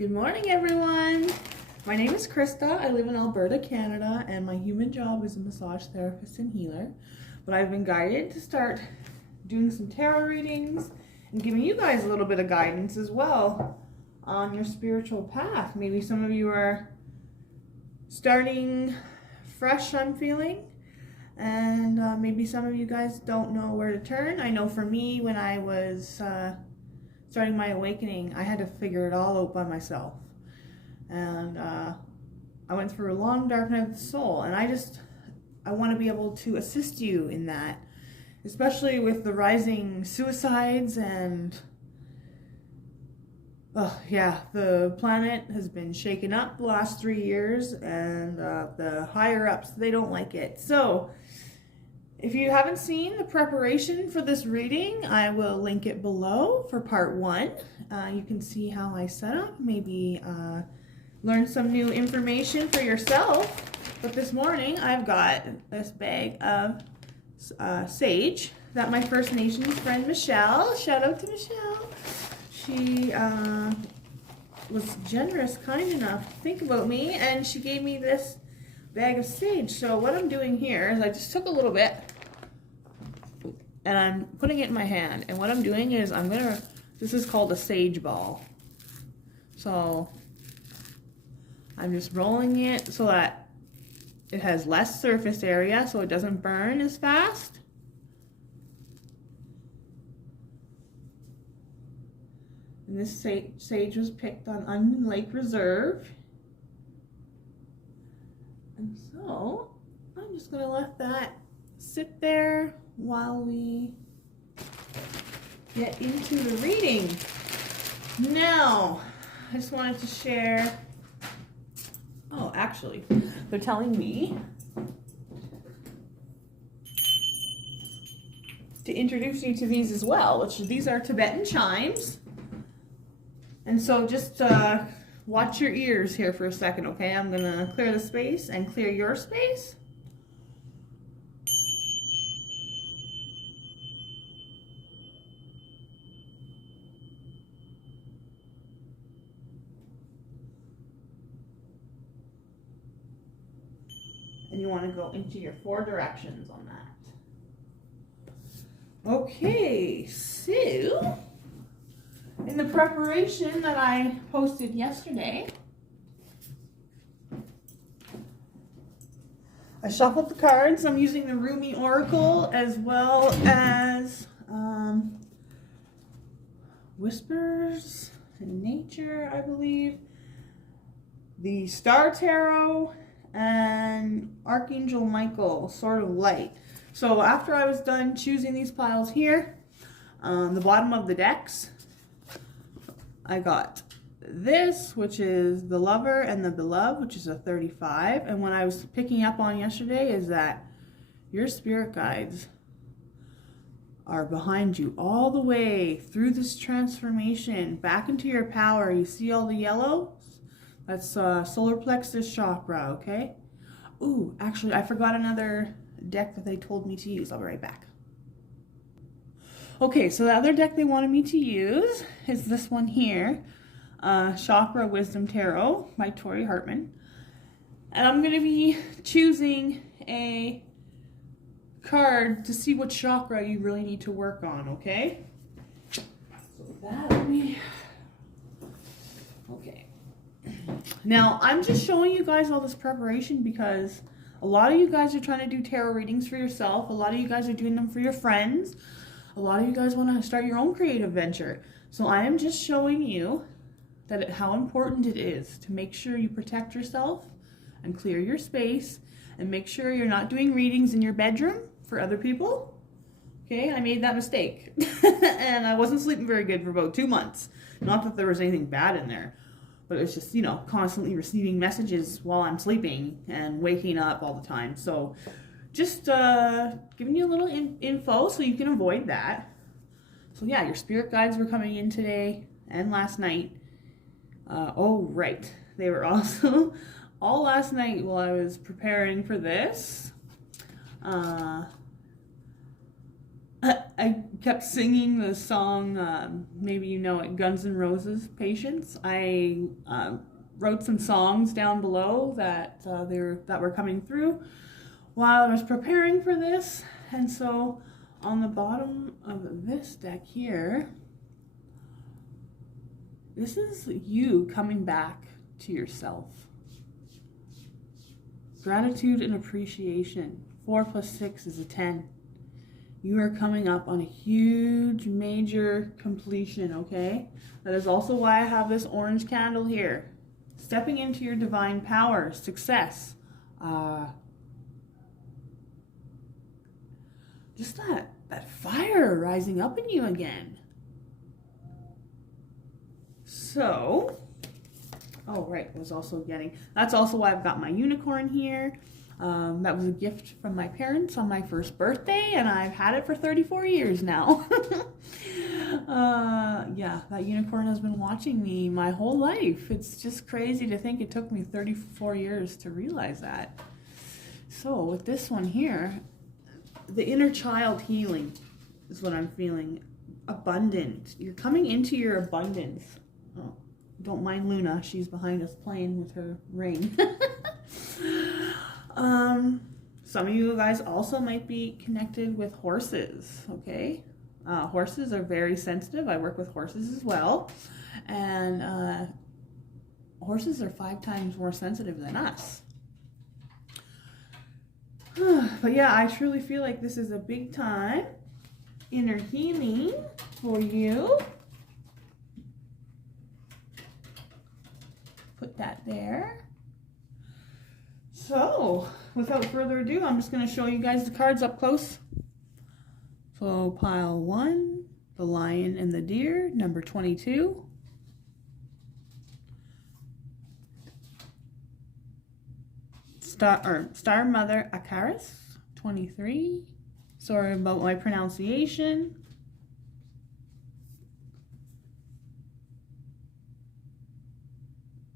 Good morning, everyone. My name is Krista. I live in Alberta, Canada, and my human job is a massage therapist and healer. But I've been guided to start doing some tarot readings and giving you guys a little bit of guidance as well on your spiritual path. Maybe some of you are starting fresh, I'm feeling, and maybe some of you guys don't know where to turn. I know for me, when I was starting my awakening, I had to figure it all out by myself. And I went through a long dark night of the soul, and I want to be able to assist you in that, especially with the rising suicides and the planet has been shaken up the last 3 years, and the higher ups, they don't like it. So if you haven't seen the preparation for this reading, I will link it below for part 1. You can see how I set up, maybe learn some new information for yourself. But this morning I've got this bag of sage that my First Nations friend Michelle, shout out to Michelle, she was generous, kind enough to think about me, and she gave me this bag of sage. So what I'm doing here is I just took a little bit and I'm putting it in my hand, and what I'm doing is this is called a sage ball. So I'm just rolling it so that it has less surface area so it doesn't burn as fast. And this sage was picked on Onion Lake Reserve. And so I'm just going to let that sit there while we get into the reading. Now, I just wanted to share, actually, they're telling me to introduce you to these as well, which these are Tibetan chimes. And so just watch your ears here for a second, okay? I'm going to clear the space and clear your space. And you want to go into your 4 directions on that. Okay, so in the preparation that I posted yesterday, I shuffled the cards. I'm using the Rumi Oracle as well as Whispers in Nature, I believe, the Star Tarot, and Archangel Michael, Sword of Light. So after I was done choosing these piles here, on the bottom of the decks, I got this, which is the Lover and the Beloved, which is a 35. And what I was picking up on yesterday is that your spirit guides are behind you all the way through this transformation back into your power. You see all the yellow? That's solar plexus chakra, okay? Ooh, actually, I forgot another deck that they told me to use. I'll be right back. Okay, so the other deck they wanted me to use is this one here, Chakra Wisdom Tarot by Tori Hartman. And I'm going to be choosing a card to see what chakra you really need to work on, okay? So that'll be... Okay. Now, I'm just showing you guys all this preparation because a lot of you guys are trying to do tarot readings for yourself. A lot of you guys are doing them for your friends. A lot of you guys want to start your own creative venture. So I am just showing you how important it is to make sure you protect yourself and clear your space, and make sure you're not doing readings in your bedroom for other people. Okay, I made that mistake. And I wasn't sleeping very good for about 2 months. Not that there was anything bad in there, but it was just, constantly receiving messages while I'm sleeping and waking up all the time. So just giving you a little info so you can avoid that. So yeah, your spirit guides were coming in today and last night. Right, they were also all last night while I was preparing for this. I kept singing the song, maybe you know it, Guns N' Roses, Patience. I wrote some songs down below that that were coming through while I was preparing for this. And so on the bottom of this deck here, this is you coming back to yourself. Gratitude and appreciation. 4 + 6 is a 10. You are coming up on a huge, major completion, okay? That is also why I have this orange candle here. Stepping into your divine power, success. Just that fire rising up in you again. So, oh right, was also getting, that's also why I've got my unicorn here. That was a gift from my parents on my first birthday, and I've had it for 34 years now. Yeah, that unicorn has been watching me my whole life. It's just crazy to think it took me 34 years to realize that. So with this one here, the inner child healing is what I'm feeling. Abundant. You're coming into your abundance. Oh, don't mind Luna. She's behind us playing with her ring. Some of you guys also might be connected with horses, okay? Horses are very sensitive. I work with horses as well. And horses are 5 times more sensitive than us. But yeah, I truly feel like this is a big time inner healing for you. Put that there. So, without further ado, I'm just going to show you guys the cards up close. So, pile 1, the lion and the deer, number 22. Star Mother Akaris, 23. Sorry about my pronunciation.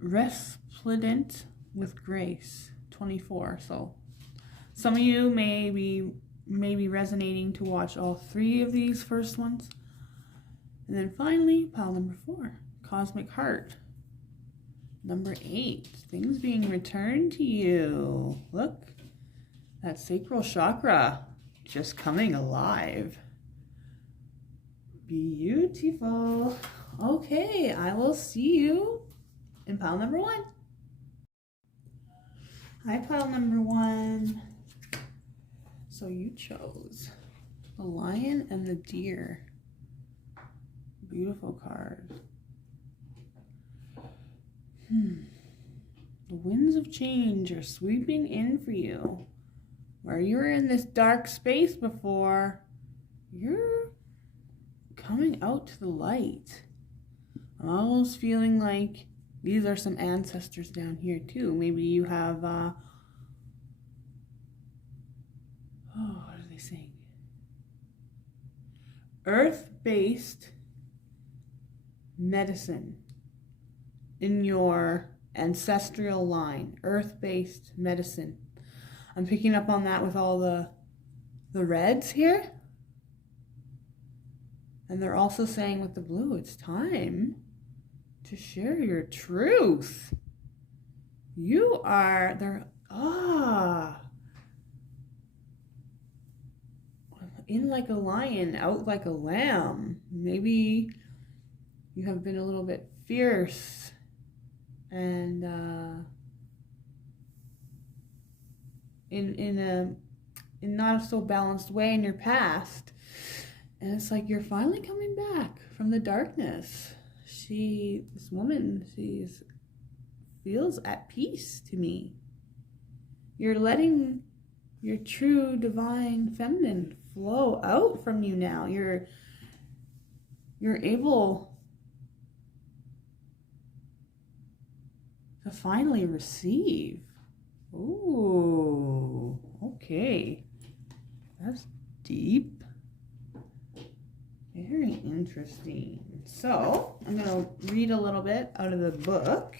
Resplendent with Grace, 24. So some of you may be resonating to watch all 3 of these first ones. And then finally, pile number 4, Cosmic Heart. Number 8, things being returned to you. Look, that sacral chakra just coming alive. Beautiful. Okay, I will see you in pile number 1. Hi, pile number 1. So you chose the lion and the deer. Beautiful card. The winds of change are sweeping in for you. Where you were in this dark space before, you're coming out to the light. I'm almost feeling like these are some ancestors down here too. Maybe you have, what are they saying? Earth-based medicine in your ancestral line. Earth-based medicine. I'm picking up on that with all the reds here. And they're also saying with the blue, it's time to share your truth. You are there. In like a lion, out like a lamb. Maybe you have been a little bit fierce and in not a so balanced way in your past. And it's like you're finally coming back from the darkness. This woman, feels at peace to me. You're letting your true divine feminine flow out from you now. You're able to finally receive. Ooh, okay. That's deep. Very interesting. So, I'm going to read a little bit out of the book.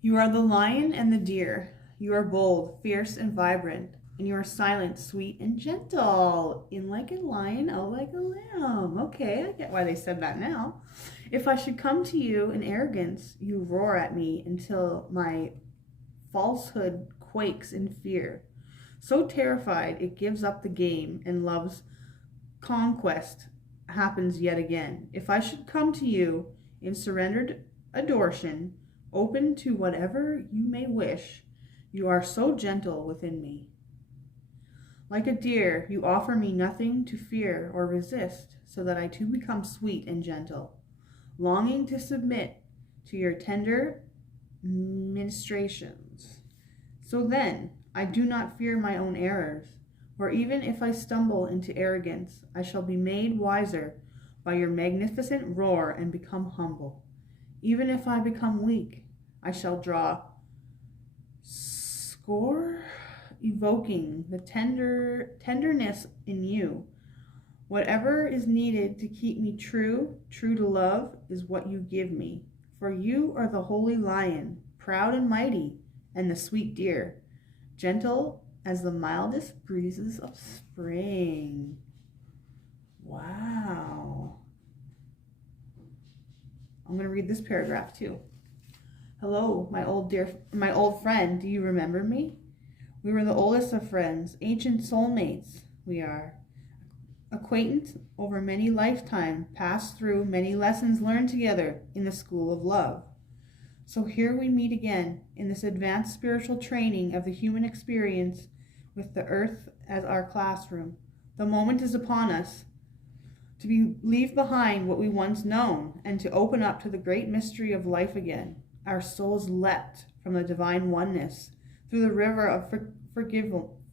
You are the lion and the deer. You are bold, fierce, and vibrant. And you are silent, sweet, and gentle. In like a lion, out like a lamb. Okay, I get why they said that now. If I should come to you in arrogance, you roar at me until my falsehood quakes in fear. So terrified, it gives up the game, and love's conquest happens yet again. If I should come to you in surrendered adoration, open to whatever you may wish, you are so gentle within me. Like a deer, you offer me nothing to fear or resist, so that I too become sweet and gentle, longing to submit to your tender ministrations. So then, I do not fear my own errors, or even if I stumble into arrogance, I shall be made wiser by your magnificent roar and become humble. Even if I become weak, I shall draw score, evoking the tenderness in you. Whatever is needed to keep me true to love is what you give me. For you are the holy lion, proud and mighty, and the sweet deer, gentle as the mildest breezes of spring. Wow. I'm going to read this paragraph too. Hello, my old friend, do you remember me? We were the oldest of friends, ancient soulmates we are. Acquaintance over many lifetimes, passed through many lessons learned together in the school of love. So here we meet again in this advanced spiritual training of the human experience with the earth as our classroom. The moment is upon us to leave behind what we once known and to open up to the great mystery of life again. Our souls leapt from the divine oneness through the river of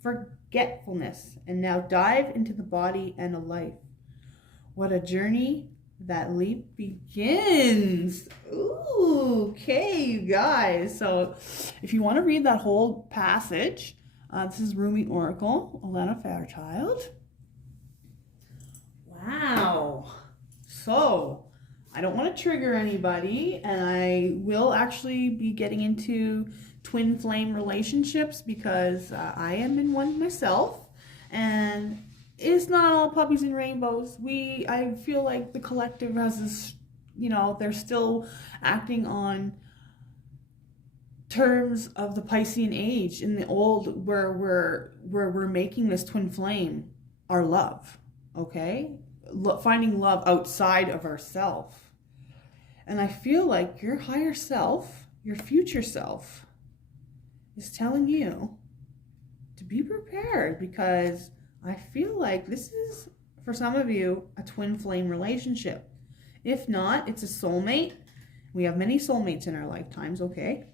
forgetfulness and now dive into the body and a life. What a journey that leap begins. Ooh, okay, you guys. So if you want to read that whole passage, this is Rumi Oracle, Elena Fairchild. Wow. So I don't want to trigger anybody, and I will actually be getting into twin flame relationships because I am in one myself, and it's not all puppies and rainbows. I feel like the collective has this, they're still acting on terms of the Piscean age in the old, where we're making this twin flame our love, okay? Finding love outside of ourself. And I feel like your higher self, your future self, is telling you to be prepared, because I feel like this is, for some of you, a twin flame relationship. If not, it's a soulmate. We have many soulmates in our lifetimes, okay?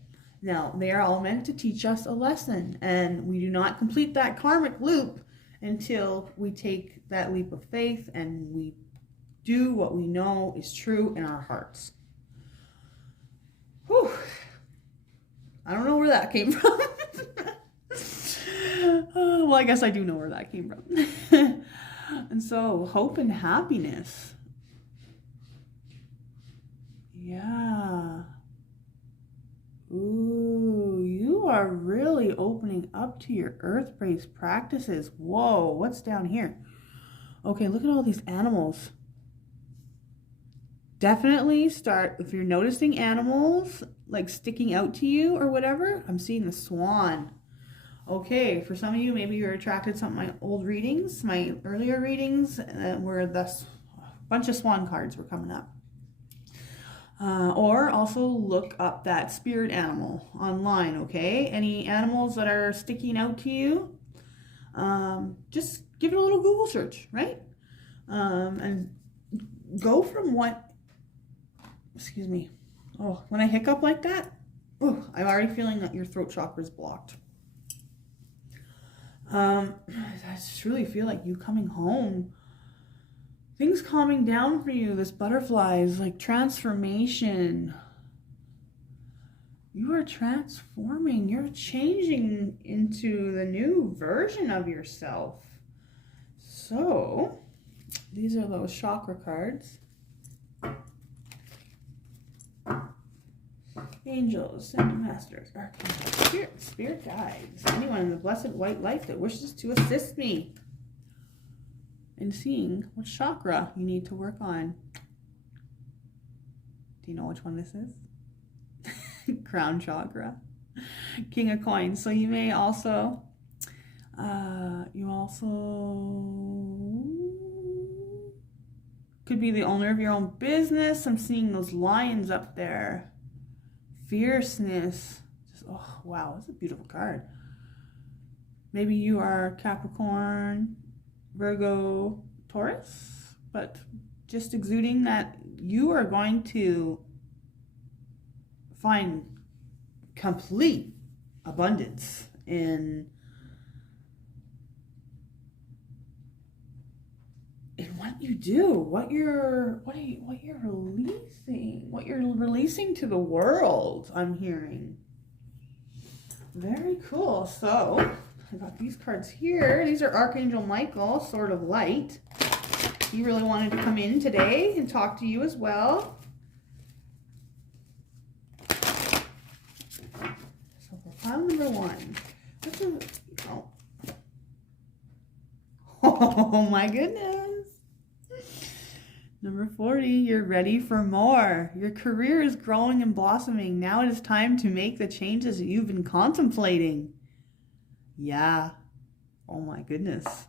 Now, they are all meant to teach us a lesson, and we do not complete that karmic loop until we take that leap of faith and we do what we know is true in our hearts. Whew. I don't know where that came from. Well, I guess I do know where that came from. And so, hope and happiness. Yeah. Ooh, you are really opening up to your earth-based practices. Whoa, what's down here? Okay, look at all these animals. Definitely start, if you're noticing animals like sticking out to you or whatever, I'm seeing the swan. Okay, for some of you, maybe you're attracted to some of my old readings, my earlier readings, where a bunch of swan cards were coming up. Or also look up that spirit animal online, okay? Any animals that are sticking out to you, just give it a little Google search, right? And go from what, excuse me, oh, when I hiccup like that, oh, I'm already feeling that your throat chakra is blocked. I just really feel like you coming home, things calming down for you, this butterfly is like transformation. You are transforming, you're changing into the new version of yourself. So, these are those chakra cards. angels, Santa Masters, Archangels, Spirit guides, anyone in the blessed white light that wishes to assist me in seeing what chakra you need to work on. Do you know which one this is? Crown chakra. King of coins. So you may also, could be the owner of your own business. I'm seeing those lions up there. Fierceness. Just, oh, wow, that's a beautiful card. Maybe you are Capricorn, Virgo, Taurus, but just exuding that you are going to find complete abundance in what you do, what you're releasing to the world. I'm hearing very cool. So I got these cards here. These are Archangel Michael, Sword of Light. He really wanted to come in today and talk to you as well. So for pile number one, oh my goodness. Number 40, you're ready for more. Your career is growing and blossoming. Now it is time to make the changes that you've been contemplating. Yeah. Oh my goodness.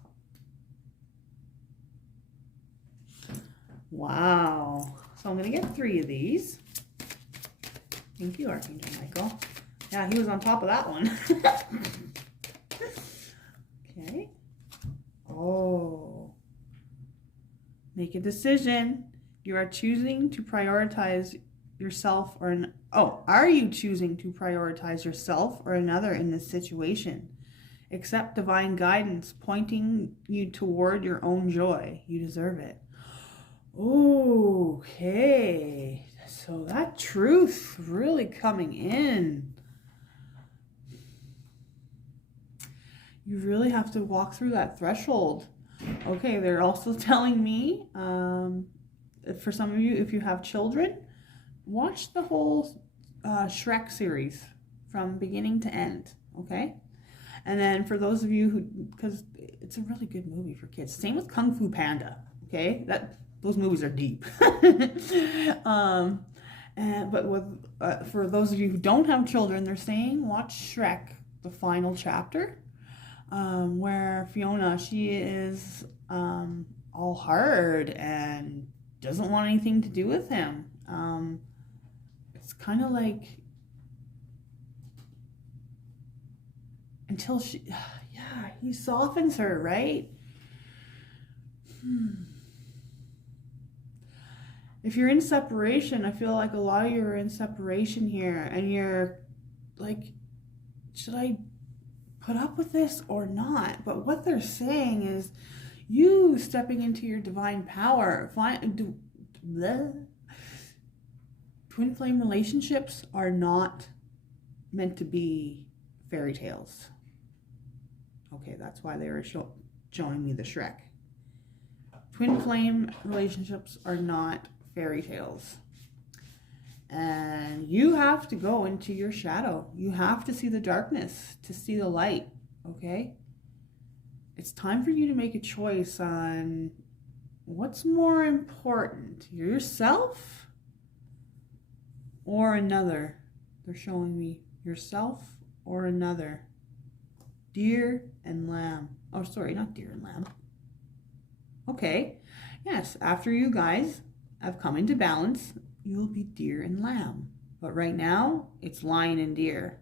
Wow. So I'm going to get 3 of these. Thank you, Archangel Michael. Yeah, he was on top of that one. Okay. Oh. Make a decision. You are choosing to prioritize yourself are you choosing to prioritize yourself or another in this situation? Accept divine guidance pointing you toward your own joy. You deserve it. Okay. So that truth really coming in. You really have to walk through that threshold. Okay, they're also telling me, for some of you, if you have children, watch the whole Shrek series from beginning to end, okay? And then for those of you who, because it's a really good movie for kids. Same with Kung Fu Panda, okay? Those movies are deep. But for those of you who don't have children, they're saying watch Shrek, the final chapter. Where Fiona, she is all hard and doesn't want anything to do with him. It's kind of like until he softens her, right? If you're in separation, I feel like a lot of you are in separation here, and you're like, should I put up with this or not? But what they're saying is you stepping into your divine power. Twin flame relationships are not meant to be fairy tales. Okay, that's why they were showing me the Shrek. Twin flame relationships are not fairy tales. And you have to go into your shadow. You have to see the darkness to see the light, okay? It's time for you to make a choice on what's more important, yourself or another. They're showing me yourself or another. Deer and lamb. Oh, sorry, not deer and lamb. Okay, yes, after you guys have come into balance, you will be deer and lamb. But right now, it's lion and deer.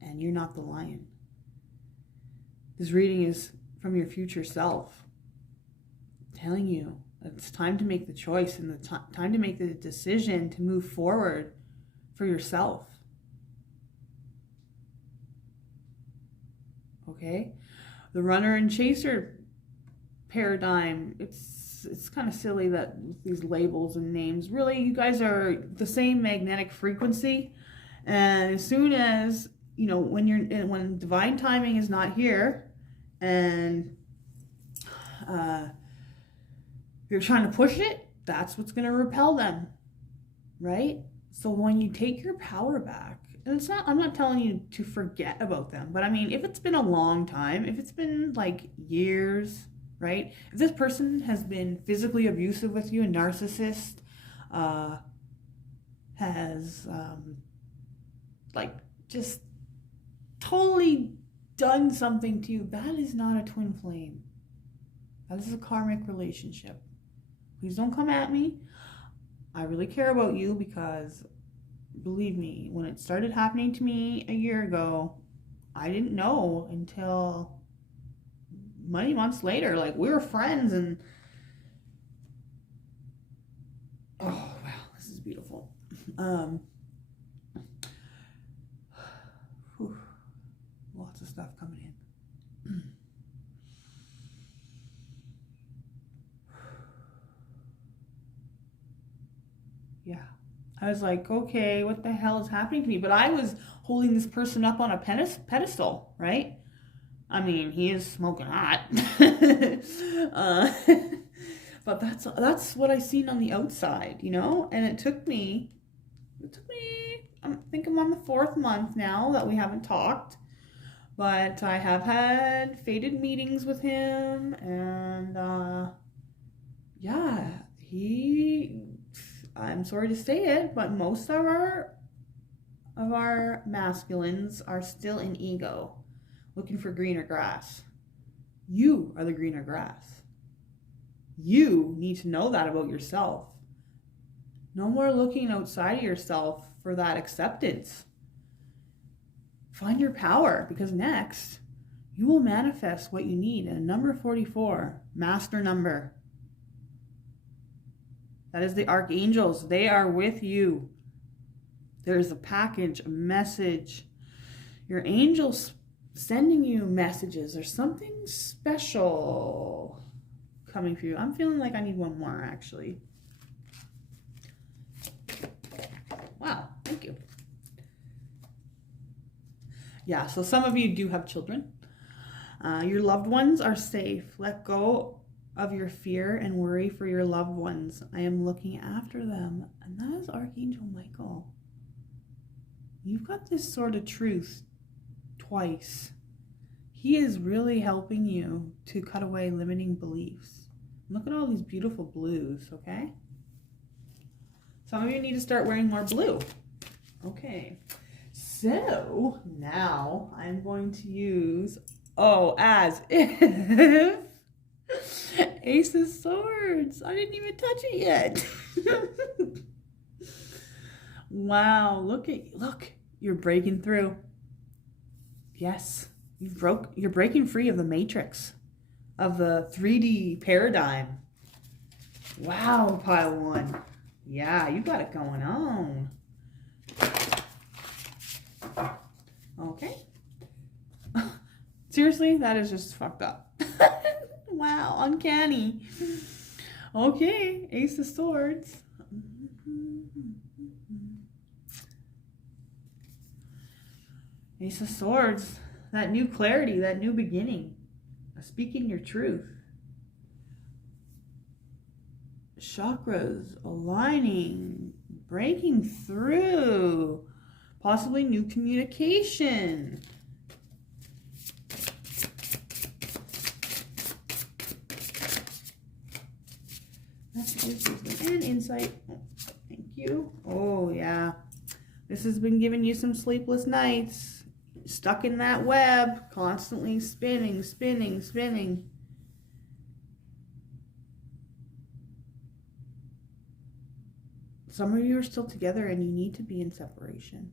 And you're not the lion. This reading is from your future self. Telling you that it's time to make the choice and the time to make the decision to move forward for yourself. Okay? The runner and chaser paradigm, it's kind of silly that these labels and names, really you guys are the same magnetic frequency, and as soon as when divine timing is not here and you're trying to push it, that's what's going to repel them, right? So when you take your power back, and it's not, I'm not telling you to forget about them, but I mean, if it's been a long time, if it's been like years, right? If this person has been physically abusive with you, a narcissist, has like just totally done something to you, that is not a twin flame. That is a karmic relationship. Please don't come at me. I really care about you, because believe me, when it started happening to me a year ago, I didn't know until many months later. Like, we were friends, and oh wow, this is beautiful. Lots of stuff coming in. Yeah. I was like, okay, what the hell is happening to me? But I was holding this person up on a pedestal, right? I mean, he is smoking hot. But that's what I seen on the outside, you know? And it took me, I think I'm on the 4th month now that we haven't talked. But I have had fated meetings with him, and yeah, I'm sorry to say it, but most of our masculines are still in ego, looking for greener grass. You are the greener grass. You need to know that about yourself. No more looking outside of yourself for that acceptance. Find your power, because next you will manifest what you need. And number 44, master number. That is the archangels. They are with you. There's a package, a message. Your angels sending you messages. There's something special coming for you. I'm feeling like I need one more, actually. Wow, thank you. Yeah, so some of you do have children. Your loved ones are safe. Let go of your fear and worry for your loved ones. I am looking after them. And that is Archangel Michael. You've got this sort of truth twice. He is really helping you to cut away limiting beliefs. Look at all these beautiful blues, okay? Some of you need to start wearing more blue. Okay. So now I'm going to use, as if, Ace of Swords. I didn't even touch it yet. Wow, look, you're breaking through. Yes, you're breaking free of the matrix, of the 3D paradigm. Wow, pile 1. Yeah, you got it going on. Okay. Seriously, that is just fucked up. Wow, uncanny. Okay, Ace of Swords. Ace of Swords. That new clarity, that new beginning. Speaking your truth. Chakras aligning, breaking through. Possibly new communication. Messages, wisdom, and insight. Oh, thank you. Oh, yeah. This has been giving you some sleepless nights. Stuck in that web, constantly spinning, spinning, spinning. Some of you are still together and you need to be in separation.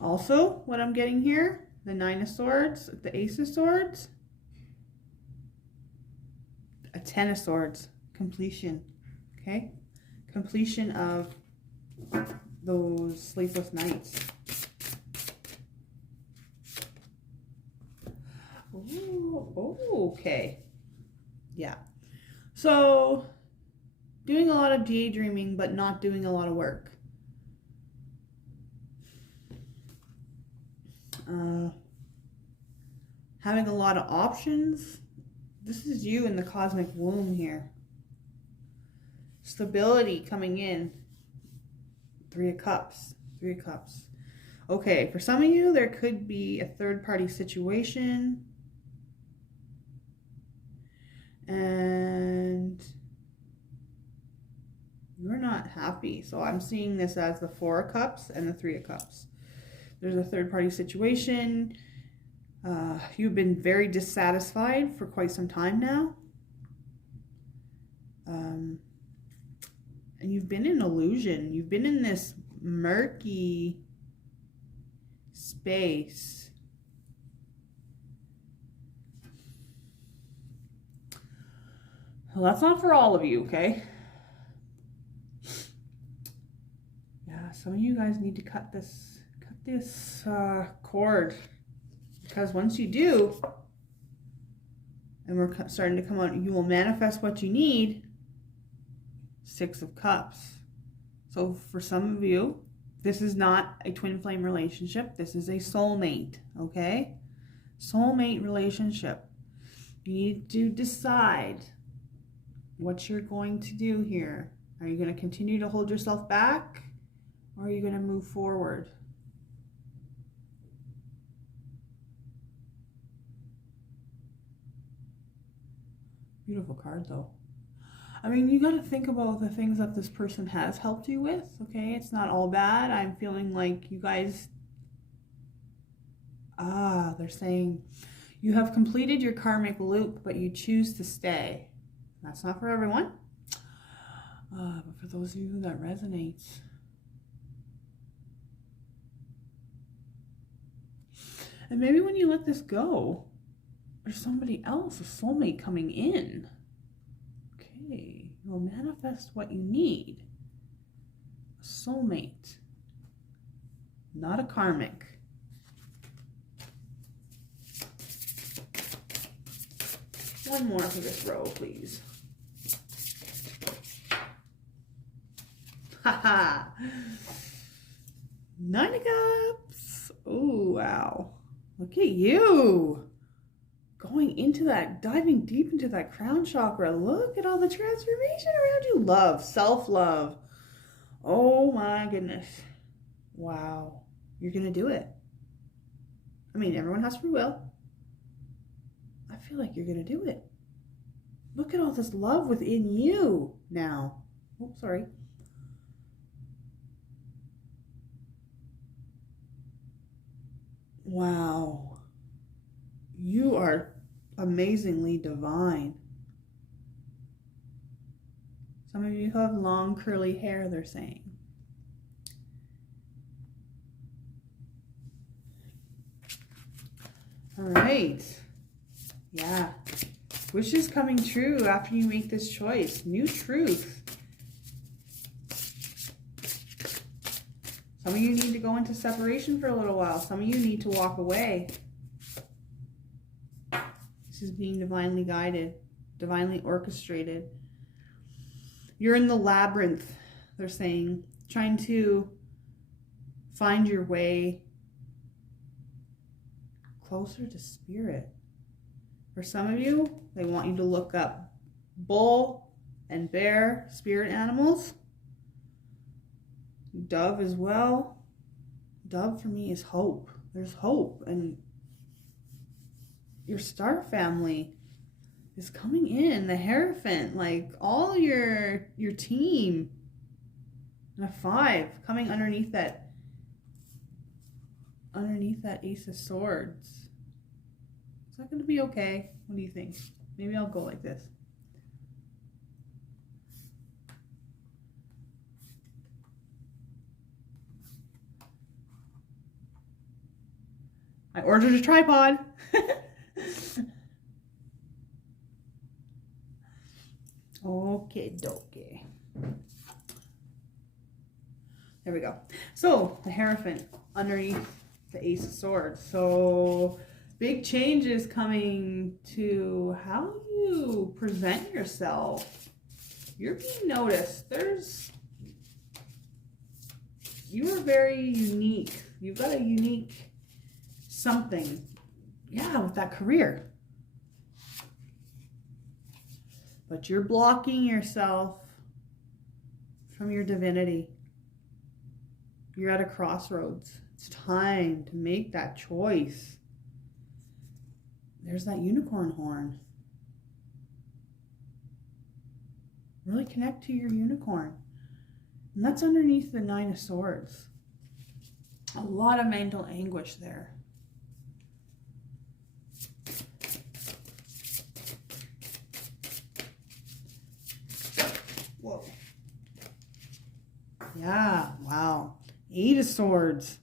Also, what I'm getting here, the 9 of Swords, the Ace of Swords, a 10 of Swords, completion, okay? Completion of those sleepless nights. Oh, okay. Yeah. So, doing a lot of daydreaming, but not doing a lot of work. Having a lot of options, This is you in the cosmic womb here. Stability coming in. 3 of Cups. 3 of Cups. Okay, for some of you, there could be a third-party situation. And you're not happy. So I'm seeing this as the 4 of Cups and the 3 of Cups. There's a third-party situation. You've been very dissatisfied for quite some time now. And you've been in illusion. You've been in this murky space. Well, that's not for all of you, okay? Yeah, some of you guys need to cut this cord, because once you do, and we're starting to come out, you will manifest what you need. 6 of Cups. So for some of you, this is not a twin flame relationship. This is a soulmate, okay? Soulmate relationship. You need to decide what you're going to do here. Are you going to continue to hold yourself back, or are you going to move forward? Beautiful card, though. I mean, you got to think about the things that this person has helped you with, okay? It's not all bad. I'm feeling like you guys... they're saying you have completed your karmic loop, but you choose to stay. That's not for everyone. But for those of you that resonates. And maybe when you let this go, there's somebody else, a soulmate coming in. Okay, you'll manifest what you need. A soulmate, not a karmic. One more for this row, please. Haha. 9 of Cups. Oh, wow. Look at you. Going into that, diving deep into that crown chakra. Look at all the transformation around you. Love, self-love. Oh my goodness. Wow. You're going to do it. I mean, everyone has free will. I feel like you're going to do it. Look at all this love within you now. Oh, sorry. Wow. You are amazingly divine. Some of you have long curly hair, they're saying. All right. Yeah. Wishes coming true after you make this choice. New truth. Some of you need to go into separation for a little while. Some of you need to walk away. This is being divinely guided, divinely orchestrated. You're in the labyrinth, they're saying, trying to find your way closer to spirit. For some of you, they want you to look up bull and bear spirit animals. Dove as well. Dove for me is hope. There's hope, and your star family is coming in. The Hierophant, like all your team. And a 5 coming underneath that Ace of Swords. Is that going to be okay? What do you think? Maybe I'll go like this. I ordered a tripod. Okay, dokie. There we go. So, the Hierophant underneath the Ace of Swords. So, big changes coming to how you present yourself. You're being noticed. You are very unique. You've got a unique something. Yeah, with that career. but you're blocking yourself from your divinity. You're at a crossroads. It's time to make that choice. There's that unicorn horn. Really connect to your unicorn. And that's underneath the Nine of Swords. A lot of mental anguish there. Whoa. Yeah, wow. 8 of Swords.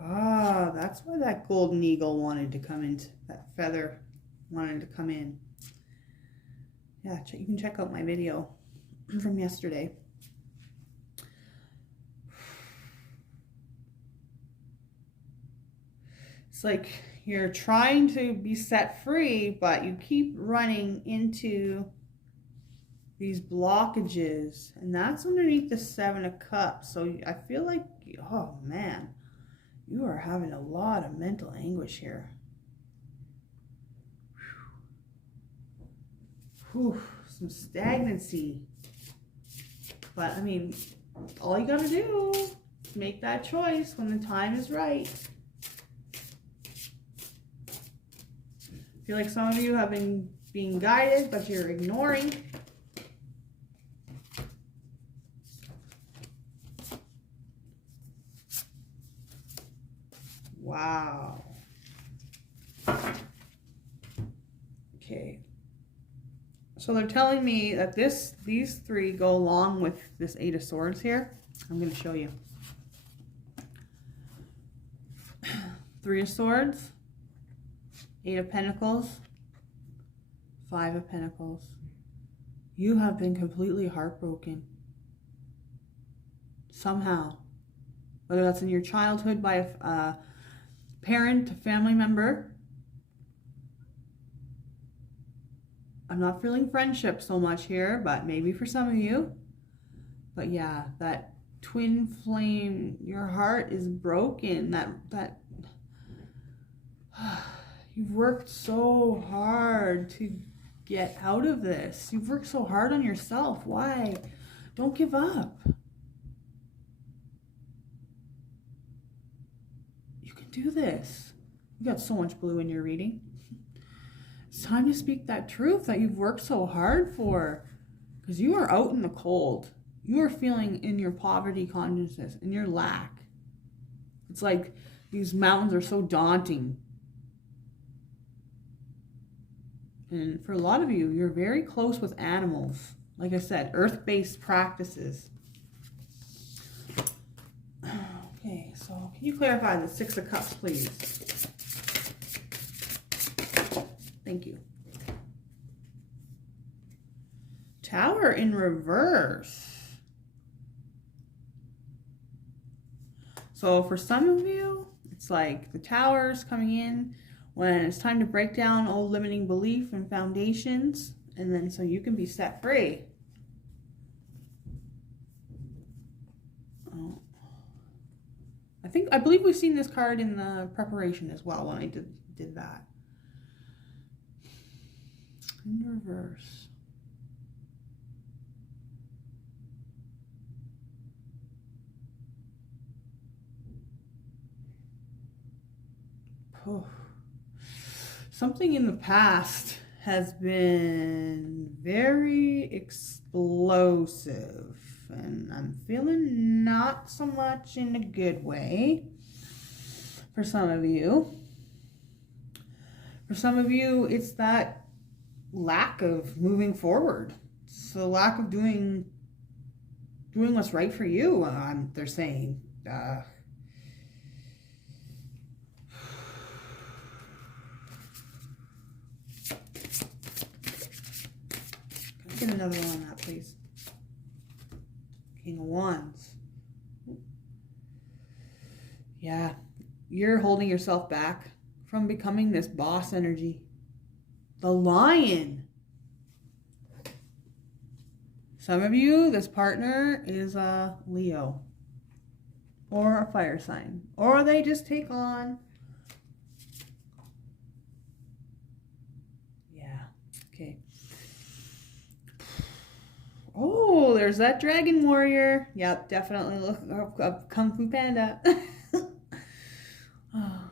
Ah, that's why that golden eagle wanted to come in. That feather wanted to come in. Yeah, you can check out my video from yesterday. It's like you're trying to be set free, but you keep running into these blockages, and that's underneath the 7 of Cups. So I feel like, oh man, you are having a lot of mental anguish here. Whew, some stagnancy. But I mean, all you gotta do is make that choice when the time is right. I feel like some of you have been being guided, but you're ignoring. Wow. Okay. So they're telling me that these 3 go along with this 8 of Swords here. I'm going to show you. 3 of Swords, 8 of Pentacles, 5 of Pentacles. You have been completely heartbroken. Somehow. Whether that's in your childhood by a parent, a family member. I'm not feeling friendship so much here, but maybe for some of you. But yeah, that twin flame, your heart is broken. That you've worked so hard to get out of this. You've worked so hard on yourself. Why? Don't give up. You can do this. You got so much blue in your reading. It's time to speak that truth that you've worked so hard for, because you are out in the cold. You are feeling in your poverty consciousness, in your lack. It's like these mountains are so daunting. And for a lot of you, you're very close with animals. Like I said, earth-based practices. Okay, so can you clarify the 6 of Cups, please? Thank you. Tower in reverse. So for some of you, it's like the Tower's coming in when it's time to break down old limiting belief and foundations, and then so you can be set free. Oh. I believe we've seen this card in the preparation as well when I did that. In reverse. Oh. Something in the past has been very explosive, and I'm feeling not so much in a good way for some of you. For some of you, it's that lack of moving forward. It's the lack of doing what's right for you. They're saying. Get another one on that, please. King of Wands. Yeah, you're holding yourself back from becoming this boss energy. The Lion. Some of you, this partner is a Leo or a fire sign, or they just take on Oh, there's that dragon warrior. Yep, definitely look up Kung Fu Panda. Oh.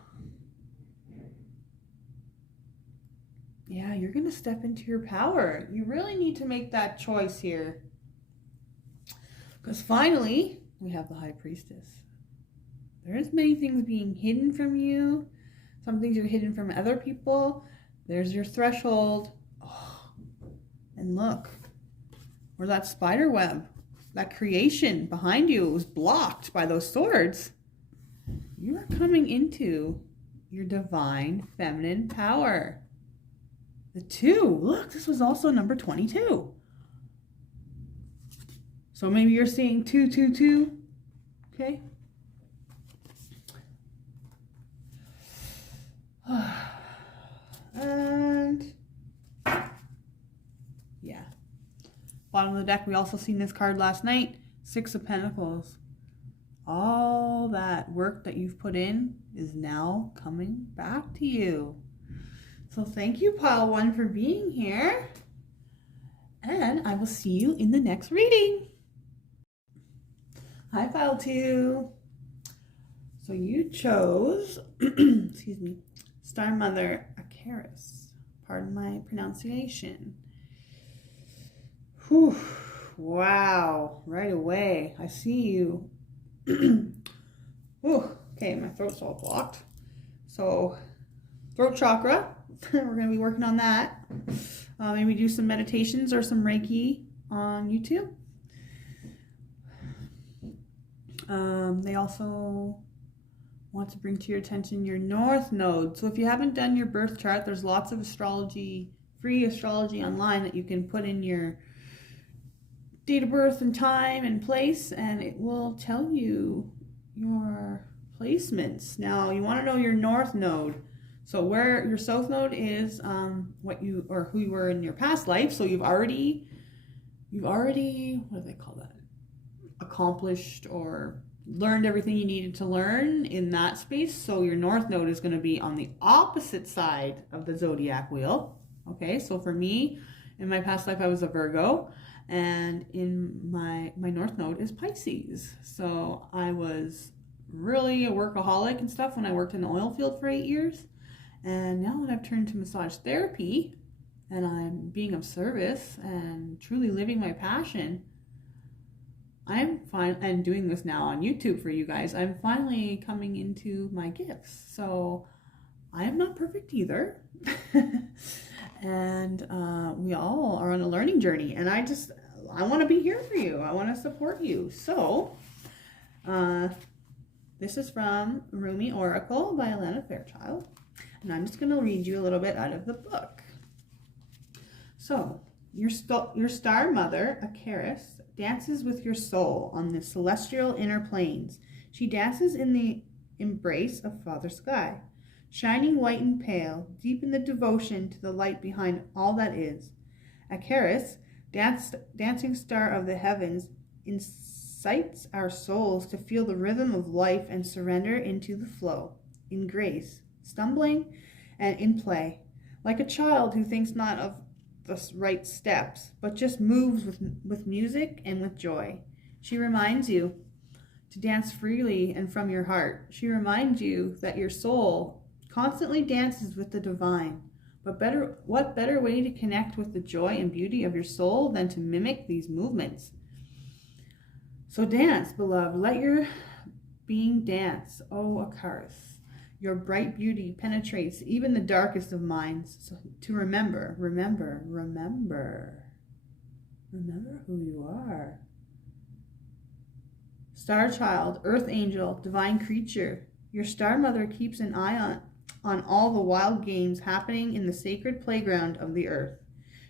Yeah, you're going to step into your power. You really need to make that choice here. Because finally, we have the High Priestess. There's many things being hidden from you. Some things are hidden from other people. There's your threshold. Oh, and look, where that spider web, that creation behind you was blocked by those swords. You are coming into your divine feminine power. The 2. Look, this was also number 22. So maybe you're seeing 2, 2, 2. Okay. And yeah. Bottom of the deck, we also seen this card last night. 6 of Pentacles. All that work that you've put in is now coming back to you. So thank you, Pile 1, for being here. And I will see you in the next reading. Hi, Pile 2. So you chose, excuse me, Star Mother Acaris. Pardon my pronunciation. Whew. Wow. Right away. I see you. Whew. Okay, my throat's all blocked. So, throat chakra. We're going to be working on that. Maybe do some meditations or some Reiki on YouTube. They also want to bring to your attention your North Node. So if you haven't done your birth chart, there's lots of astrology, free astrology online that you can put in your date of birth and time and place, and it will tell you your placements. Now, you want to know your North Node. So where your South Node is what you or who you were in your past life. So you've already, what do they call that? Accomplished or learned everything you needed to learn in that space. So your North Node is going to be on the opposite side of the zodiac wheel. Okay, so for me, in my past life, I was a Virgo, and in my North Node is Pisces. So I was really a workaholic and stuff when I worked in the oil field for 8 years. And now that I've turned to massage therapy and I'm being of service and truly living my passion, I'm fine, and doing this now on YouTube for you guys, I'm finally coming into my gifts. So I am not perfect either. And we all are on a learning journey. And I want to be here for you. I want to support you. So this is from Rumi Oracle by Alana Fairchild. And I'm just going to read you a little bit out of the book. So, your star mother, Acaris, dances with your soul on the celestial inner planes. She dances in the embrace of Father Sky, shining white and pale, deep in the devotion to the light behind all that is. Acaris, dancing star of the heavens, incites our souls to feel the rhythm of life and surrender into the flow, in grace, stumbling and in play, like a child who thinks not of the right steps, but just moves with music and with joy. She reminds you to dance freely and from your heart. She reminds you that your soul constantly dances with the divine. But what better way to connect with the joy and beauty of your soul than to mimic these movements? So dance, beloved. Let your being dance, O Acaris. Your bright beauty penetrates even the darkest of minds. So to remember who you are. Star child, earth angel, divine creature. Your star mother keeps an eye on all the wild games happening in the sacred playground of the earth.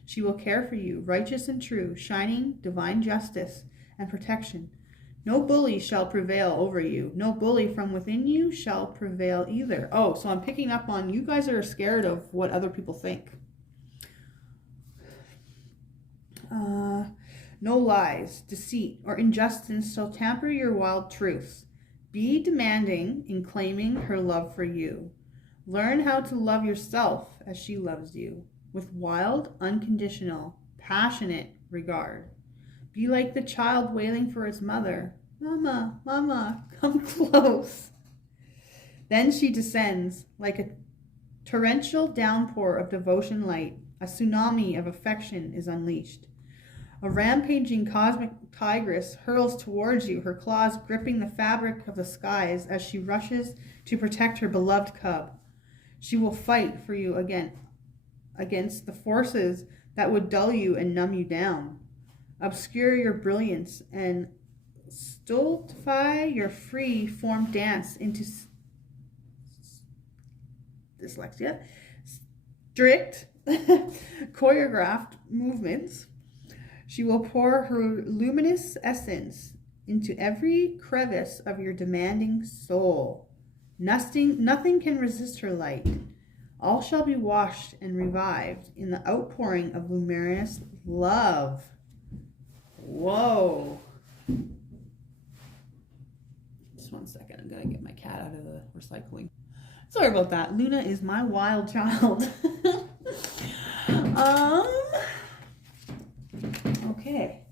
She will care for you, righteous and true, shining divine justice and protection. No bully shall prevail over you. No bully from within you shall prevail either. Oh, so I'm picking up on you guys are scared of what other people think. No lies, deceit, or injustice shall tamper your wild truths. Be demanding in claiming her love for you. Learn how to love yourself as she loves you, with wild, unconditional, passionate regard. Be like the child wailing for its mother. Mama, mama, come close. Then she descends like a torrential downpour of devotion light. A tsunami of affection is unleashed. A rampaging cosmic tigress hurls towards you, her claws gripping the fabric of the skies as she rushes to protect her beloved cub. She will fight for you again against the forces that would dull you and numb you down, obscure your brilliance, and stultify your free-form dance into dyslexia, strict, choreographed movements. She will pour her luminous essence into every crevice of your demanding soul. Nothing can resist her light. All shall be washed and revived in the outpouring of luminous love. Whoa. Just one second. I'm going to get my cat out of the recycling. Sorry about that. Luna is my wild child. Okay.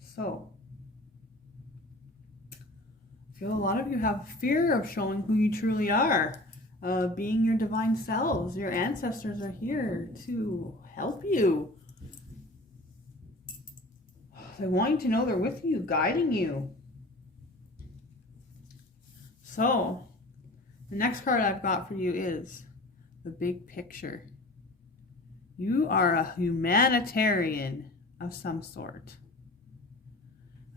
So, I feel a lot of you have fear of showing who you truly are, being your divine selves. Your ancestors are here to help you. They want you to know they're with you, guiding you. So, the next card I've got for you is the big picture. You are a humanitarian of some sort.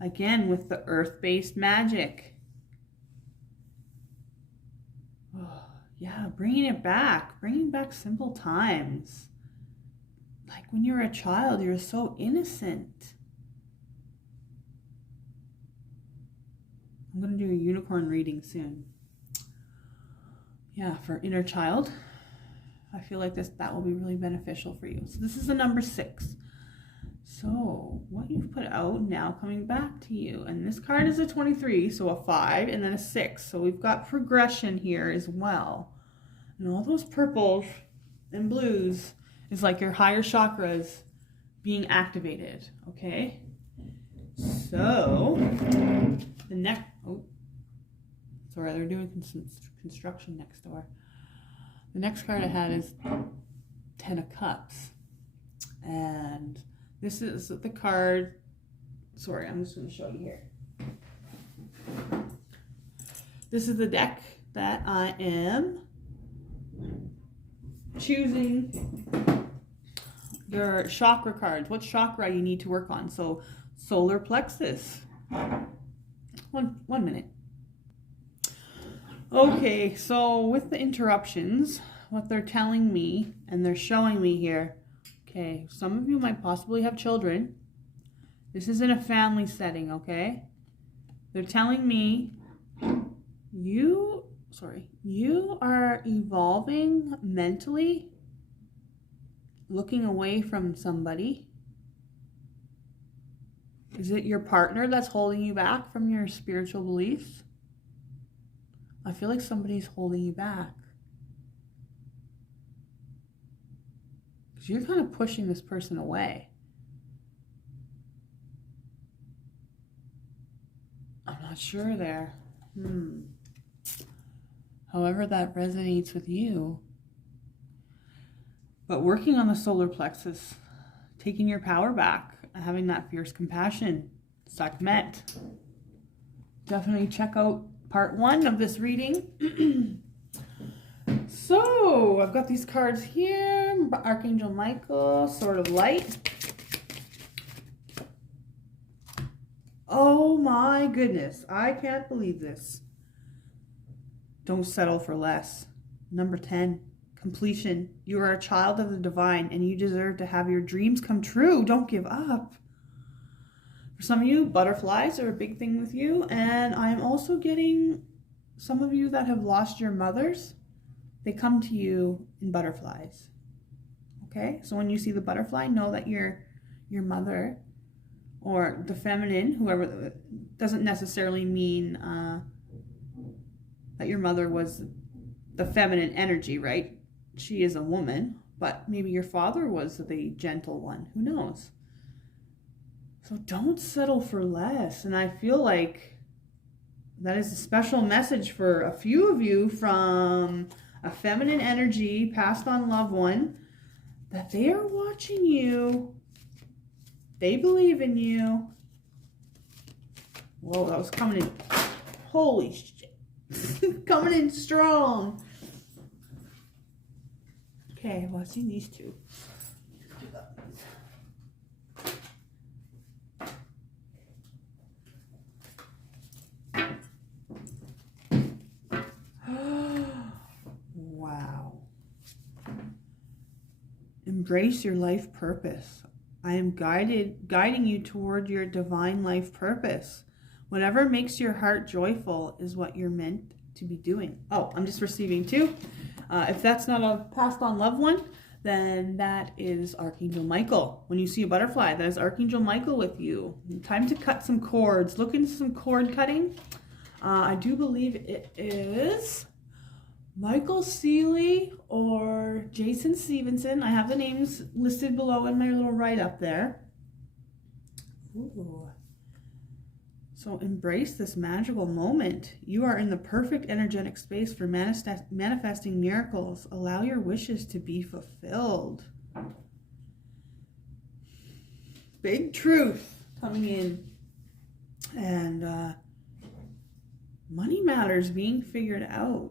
Again, with the earth-based magic. Oh, yeah, bringing back simple times. Like when you were a child, you were so innocent. I'm going to do a unicorn reading soon. Yeah, for inner child. I feel like that will be really beneficial for you. So this is the number 6. So what you've put out now coming back to you. And this card is a 23, so a 5 and then a 6. So we've got progression here as well. And all those purples and blues is like your higher chakras being activated, okay? So the next, sorry, they're doing construction next door. The next card I had is 10 of Cups. And this is the card, sorry, I'm just going to show you here. This is the deck that I am choosing your chakra cards. What chakra you need to work on. So solar plexus. One minute. Okay, so with the interruptions, what they're telling me, and they're showing me here, okay, some of you might possibly have children. This is in a family setting, okay? They're telling me you are evolving mentally, looking away from somebody. Is it your partner that's holding you back from your spiritual beliefs? I feel like somebody's holding you back. Because you're kind of pushing this person away. I'm not sure there. However that resonates with you. But working on the solar plexus, taking your power back, having that fierce compassion, Sakmet. Definitely check out part 1 of this reading. So, I've got these cards here. Archangel Michael, Sword of Light. Oh my goodness, I can't believe this. Don't settle for less. Number 10, completion. You are a child of the divine and you deserve to have your dreams come true. Don't give up. For some of you, butterflies are a big thing with you. And I'm also getting some of you that have lost your mothers. They come to you in butterflies. Okay? So when you see the butterfly, know that your mother or the feminine, whoever, doesn't necessarily mean that your mother was the feminine energy, right? She is a woman, But maybe your father was the gentle one. Who knows? So don't settle for less. And I feel like that is a special message for a few of you from a feminine energy, passed on loved one, that they are watching you. They believe in you. Whoa, that was coming in. Holy shit. Coming in strong. Okay, well, I've seen these two. Wow. Embrace your life purpose. I am guiding you toward your divine life purpose. Whatever makes your heart joyful is what you're meant to be doing. Oh, I'm just receiving two. If that's not a passed on loved one, then that is Archangel Michael. When you see a butterfly, that is Archangel Michael with you. Time to cut some cords. Look into some cord cutting. I do believe it is Michael Seeley or Jason Stevenson. I have the names listed below in my little write-up there. Ooh. So embrace this magical moment. You are in the perfect energetic space for manifesting miracles. Allow your wishes to be fulfilled. Big truth coming in. And money matters being figured out.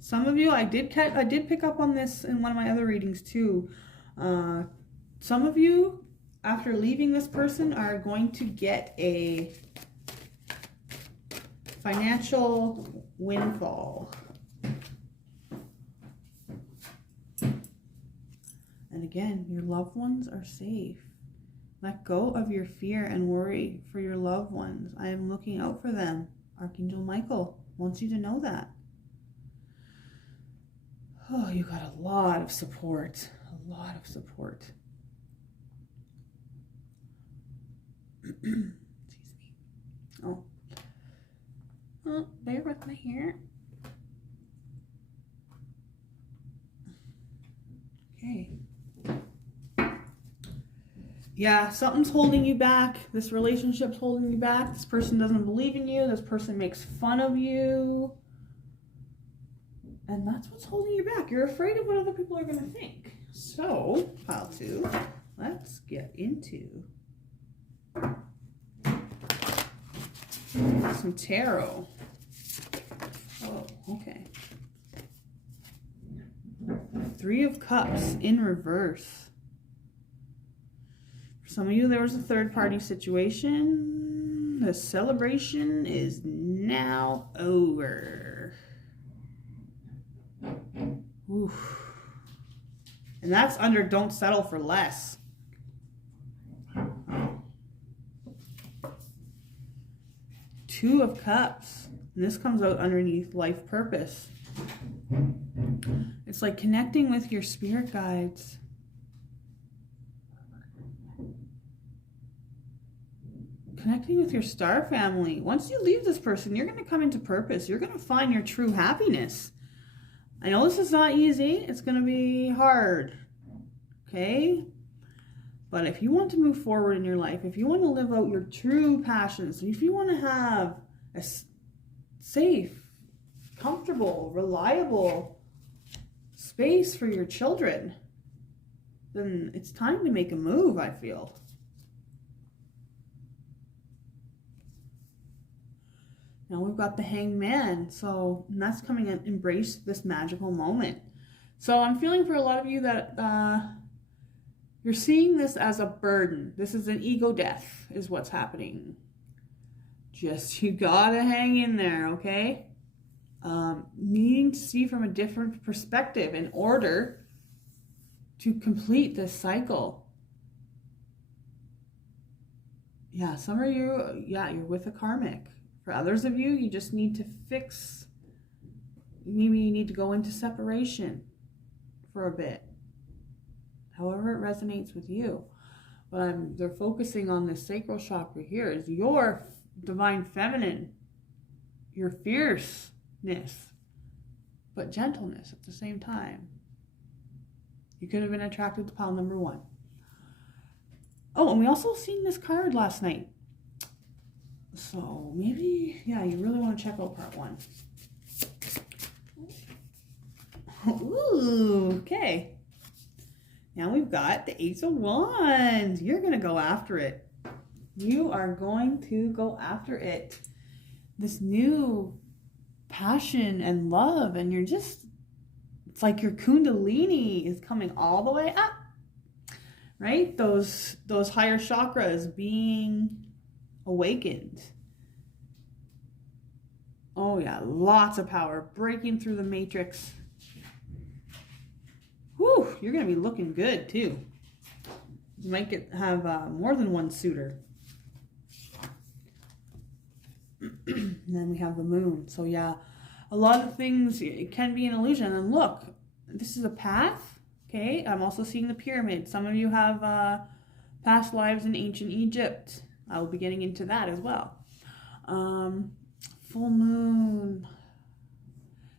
Some of you, I did pick up on this in one of my other readings too. Some of you, after leaving this person, are going to get a financial windfall. And again, your loved ones are safe. Let go of your fear and worry for your loved ones. I am looking out for them. Archangel Michael wants you to know that. Oh, you got a lot of support. A lot of support. Excuse me. Oh, bear with me here. Okay. Yeah, something's holding you back. This relationship's holding you back. This person doesn't believe in you. This person makes fun of you. And that's what's holding you back. You're afraid of what other people are going to think. So, pile two, let's get into some tarot. Oh, okay. Three of Cups in reverse. For some of you, there was a third-party situation. The celebration is now over. Oof. And that's under Don't Settle for Less. Two of Cups. And this comes out underneath Life Purpose. It's like connecting with your spirit guides. Connecting with your star family. Once you leave this person, you're going to come into purpose. You're going to find your true happiness. I know this is not easy. It's going to be hard. Okay? But if you want to move forward in your life, if you want to live out your true passions, if you want to have a safe, comfortable, reliable space for your children, then it's time to make a move, I feel. Now we've got the Hanged Man, so that's coming in. Embrace this magical moment. So I'm feeling for a lot of you that you're seeing this as a burden. This is an ego death is what's happening. Just, you gotta hang in there, okay? Needing to see from a different perspective in order to complete this cycle. Yeah, some of you, yeah, you're with a karmic. For others of you, you just need to fix, maybe you need to go into separation for a bit. However it resonates with you. But they're focusing on this sacral chakra here is your divine feminine, your fierceness, but gentleness at the same time. You could have been attracted to pile number 1. Oh, and we also seen this card last night. So maybe, yeah, you really want to check out part 1. Ooh, okay. Now we've got the Ace of Wands. You're going to go after it. You are going to go after it. This new passion and love, and you're just, it's like your kundalini is coming all the way up. Right? Those higher chakras being awakened. Oh yeah, lots of power. Breaking through the matrix. Whew, you're going to be looking good too. You might have more than one suitor. And then we have the moon. So yeah, a lot of things, it can be an illusion. And look, this is a path. Okay, I'm also seeing the pyramid. Some of you have past lives in ancient Egypt. I will be getting into that as well. Full moon.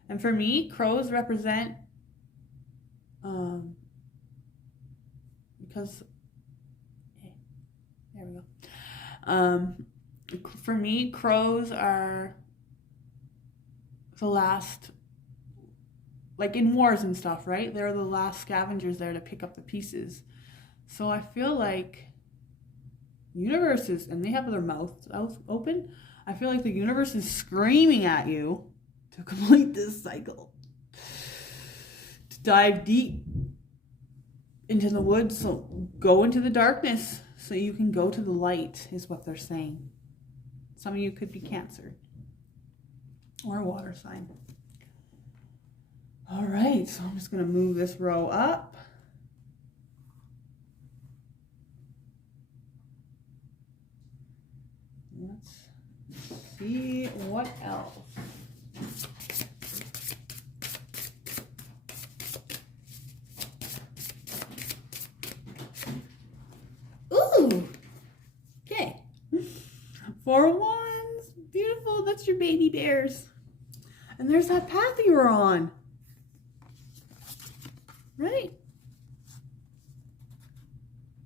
And for me, crows represent, because, there we go. For me, crows are the last, like in wars and stuff, right? They're the last scavengers there to pick up the pieces. So I feel like universes, and they have their mouths open, I feel like the universe is screaming at you to complete this cycle. To dive deep into the woods, so go into the darkness so you can go to the light, is what they're saying. Some of you could be Cancer or a water sign. All right, so I'm just going to move this row up. Let's see what else. Ooh, okay. 4 of Wands, beautiful. That's your baby bears. And there's that path you were on. Right.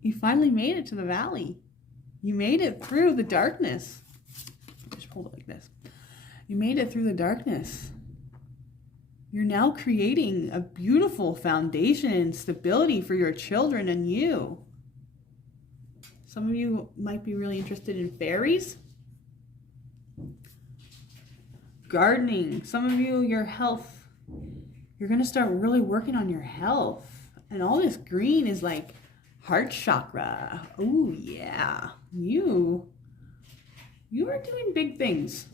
You finally made it to the valley. You made it through the darkness. Just hold it like this. You made it through the darkness. You're now creating a beautiful foundation and stability for your children and you. Some of you might be really interested in fairies. Gardening. Some of you, your health. You're going to start really working on your health. And all this green is like heart chakra. Oh, yeah. You are doing big things.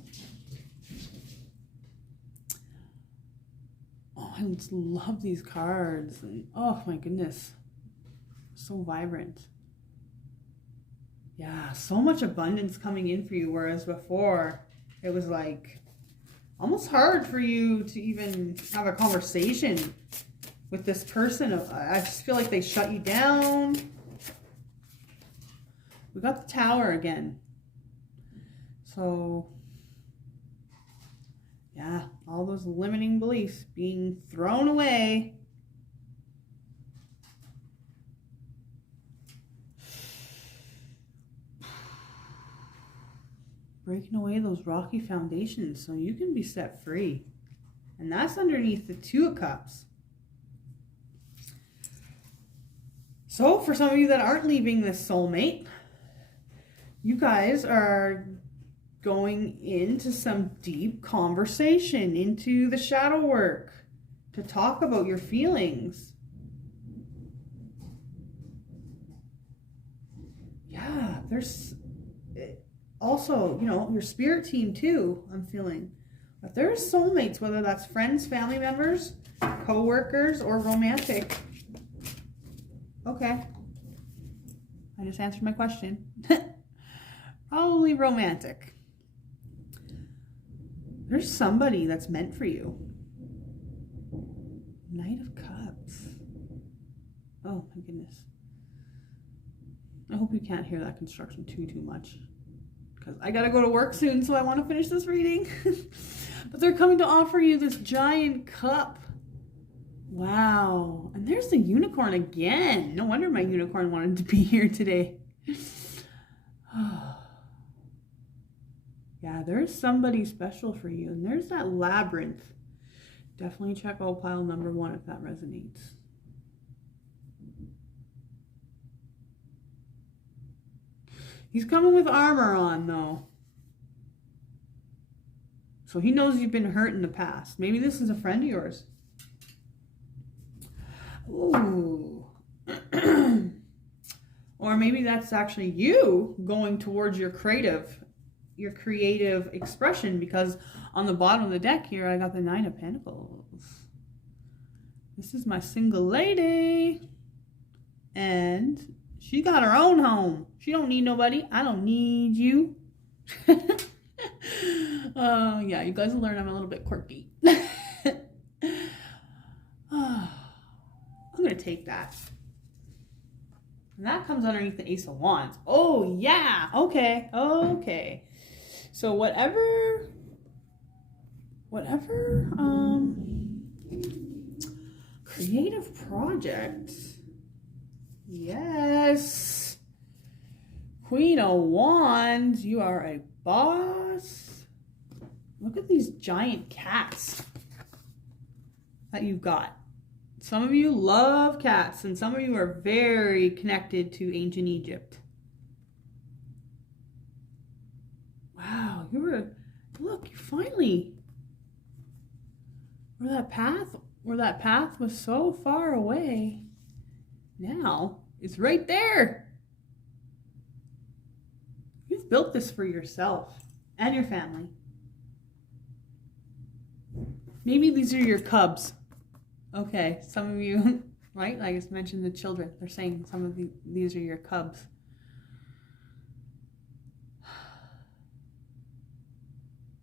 Oh, I just love these cards. And oh, my goodness. So vibrant. Yeah, so much abundance coming in for you, whereas before it was like almost hard for you to even have a conversation with this person. I just feel like they shut you down. We got the Tower again. So, yeah, all those limiting beliefs being thrown away. Breaking away those rocky foundations so you can be set free. And that's underneath the 2 of Cups. So for some of you that aren't leaving this soulmate, you guys are going into some deep conversation, into the shadow work, to talk about your feelings. Yeah, there's also, you know, your spirit team too, I'm feeling. But there's soulmates, whether that's friends, family members, co-workers, or romantic. Okay. I just answered my question. Probably romantic. There's somebody that's meant for you. Knight of Cups. Oh my goodness. I hope you can't hear that construction too much. Because I gotta go to work soon, so I want to finish this reading. But they're coming to offer you this giant cup Wow. And there's the unicorn again. No wonder my unicorn wanted to be here today. Yeah, there's somebody special for you. And there's that labyrinth. Definitely check out pile number 1 if that resonates. He's coming with armor on, though. So he knows you've been hurt in the past. Maybe this is a friend of yours. Ooh. Or maybe that's actually you going towards your creative expression, because on the bottom of the deck here, I got the 9 of Pentacles. This is my single lady. And she got her own home. She don't need nobody. I don't need you. Yeah, you guys will learn I'm a little bit quirky. I'm going to take that. And that comes underneath the Ace of Wands. Oh, yeah. Okay. Okay. So whatever, creative project. Yes. Queen of Wands, you are a boss. Look at these giant cats that you've got. Some of you love cats, and some of you are very connected to ancient Egypt. Wow, look, you finally, where that path was so far away, now it's right there. You've built this for yourself and your family. Maybe these are your cubs. Okay, some of you, right? I just mentioned the children. They're saying some of these are your cubs.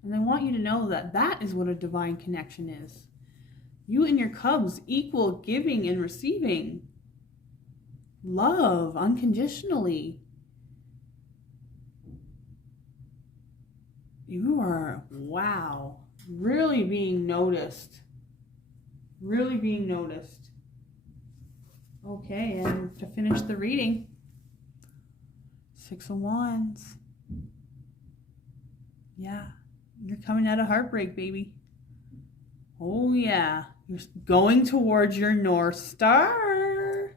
And I want you to know that that is what a divine connection is. You and your cubs equal giving and receiving love unconditionally. You are, wow, really being noticed. Really being noticed. Okay, and to finish the reading, 6 of Wands. Yeah, you're coming out of heartbreak, baby. Oh yeah, you're going towards your North Star.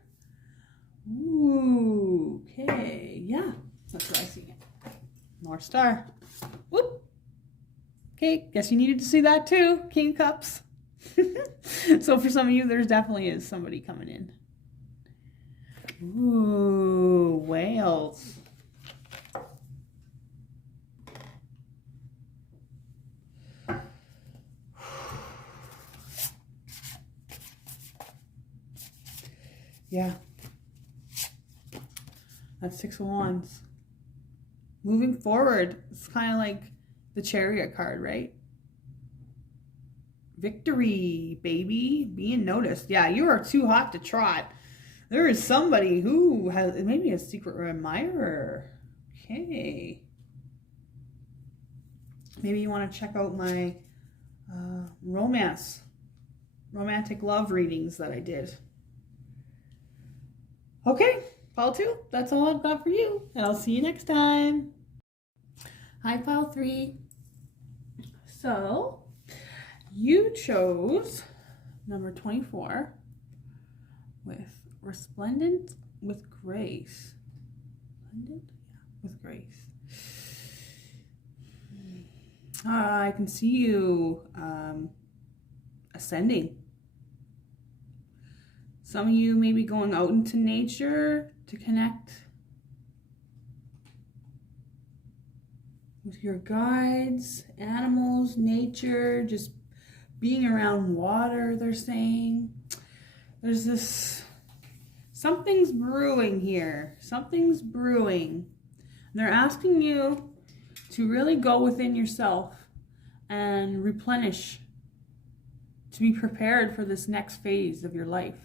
Ooh, okay, yeah, that's what I see. North Star. Whoop. Okay, guess you needed to see that too, King of Cups. So for some of you, there's definitely is somebody coming in. Ooh, whales. Yeah. That's 6 of Wands. Moving forward, it's kind of like the Chariot card, right? Victory, baby, being noticed. Yeah, you are too hot to trot. There is somebody who has maybe a secret admirer. Okay. Maybe you want to check out my romantic love readings that I did. Okay, pile 2, that's all I've got for you. And I'll see you next time. Hi, pile 3. So, you chose number 24 with Resplendent with Grace. Resplendent? Yeah, with Grace. I can see you ascending. Some of you may be going out into nature to connect with your guides, animals, nature, just being around water, they're saying. There's this, something's brewing here. Something's brewing. And they're asking you to really go within yourself and replenish, to be prepared for this next phase of your life.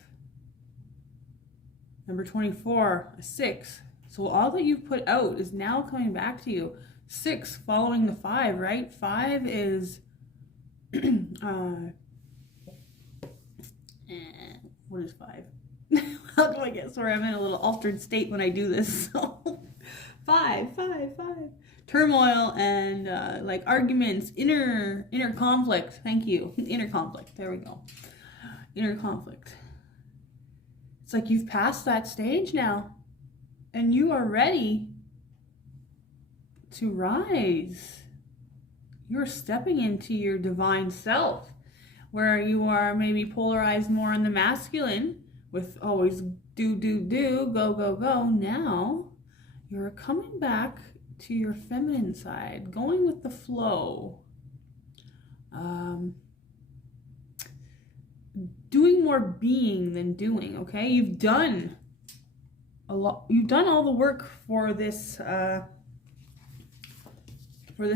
Number 24, a 6. So all that you've put out is now coming back to you. 6 following the 5, right? 5 is And what is 5? How do I get? Sorry, I'm in a little altered state when I do this. So 5. Turmoil and like arguments, inner conflict. Thank you. Inner conflict. There we go. Inner conflict. It's like you've passed that stage now, and you are ready to rise. You're stepping into your divine self, where you are maybe polarized more in the masculine with always do, go. Now you're coming back to your feminine side, going with the flow, doing more being than doing. Okay, you've done a lot. You've done all the work for this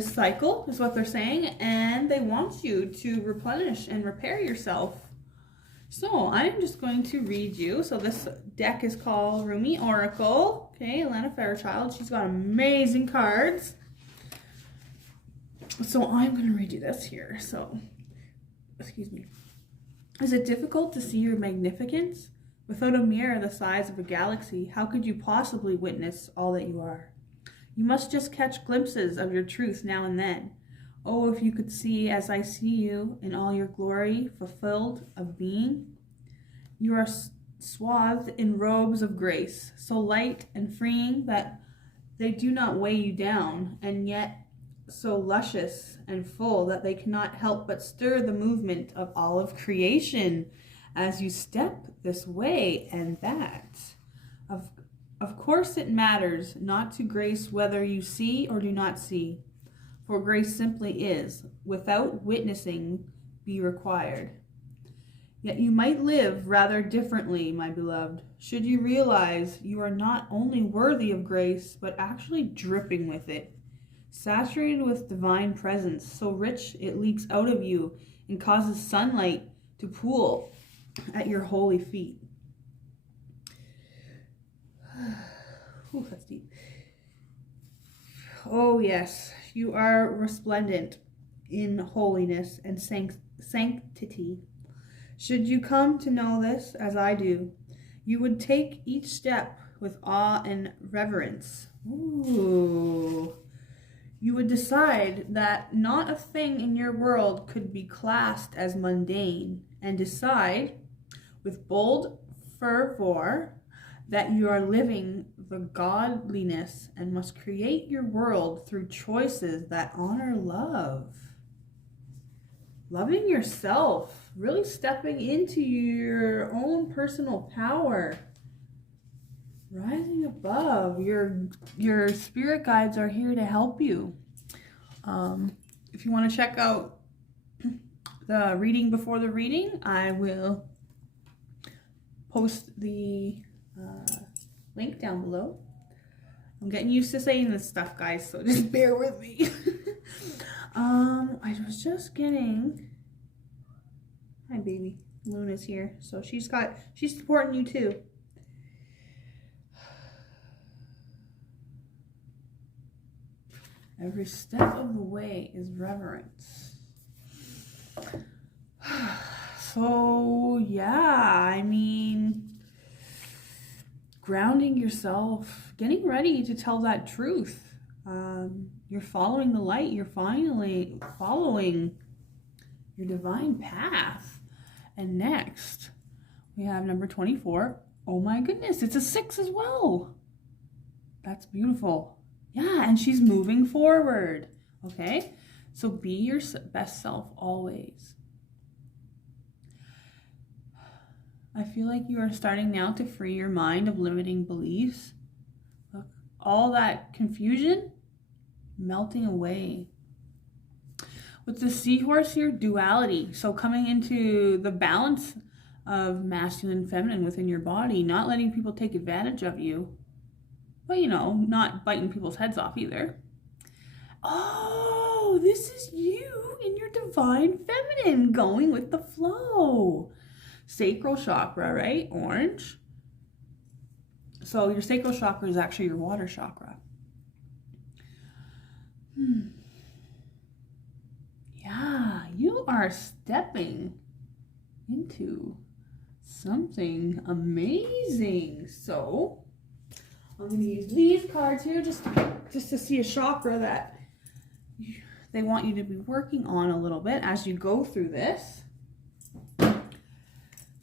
cycle, is what they're saying, and they want you to replenish and repair yourself. So I'm just going to read you. So this deck is called Rumi Oracle. Okay, Alana Fairchild. She's got amazing cards. So I'm going to read you this here. So, excuse me. Is it difficult to see your magnificence? Without a mirror the size of a galaxy, how could you possibly witness all that you are? You must just catch glimpses of your truth now and then. Oh, if you could see as I see you in all your glory, fulfilled of being. You are swathed in robes of grace, so light and freeing that they do not weigh you down, and yet so luscious and full that they cannot help but stir the movement of all of creation as you step this way and that. Of course it matters not to grace whether you see or do not see, for grace simply is, without witnessing, be required. Yet you might live rather differently, my beloved, should you realize you are not only worthy of grace, but actually dripping with it, saturated with divine presence, so rich it leaks out of you and causes sunlight to pool at your holy feet. Ooh, that's deep. Oh yes, you are resplendent in holiness and sanctity. Should you come to know this, as I do, you would take each step with awe and reverence. Ooh. You would decide that not a thing in your world could be classed as mundane, and decide with bold fervor that you are living the godliness and must create your world through choices that honor love. Loving yourself, really stepping into your own personal power, rising above. Your spirit guides are here to help you. If you want to check out the reading before the reading, I will post the link down below. I'm getting used to saying this stuff, guys, so just bear with me. I was just getting... Hi, baby. Luna's here. So she's supporting you too. Every step of the way is reverence. So, yeah, I mean, grounding yourself, getting ready to tell that truth. You're following the light. You're finally following your divine path. And next, we have number 24. Oh my goodness, it's a 6 as well. That's beautiful. Yeah, and she's moving forward. Okay, so be your best self always. I feel like you are starting now to free your mind of limiting beliefs. Look, all that confusion melting away. With the seahorse here, duality. So coming into the balance of masculine and feminine within your body, not letting people take advantage of you. But, you know, not biting people's heads off either. Oh, this is you in your divine feminine going with the flow. Sacral chakra, right? Orange. So your sacral chakra is actually your water chakra. Yeah, you are stepping into something amazing. So I'm going to use these cards here just to see a chakra that they want you to be working on a little bit as you go through this.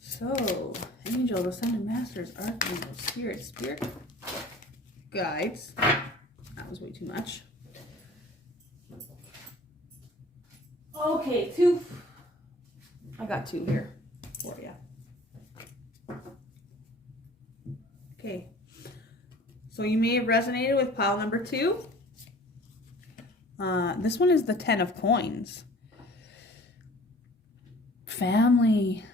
So, angels, ascended masters, archangels, spirit guides. That was way too much. Okay, two. I got two here for you. Okay. So you may have resonated with pile number 2. This one is the 10 of coins. Family.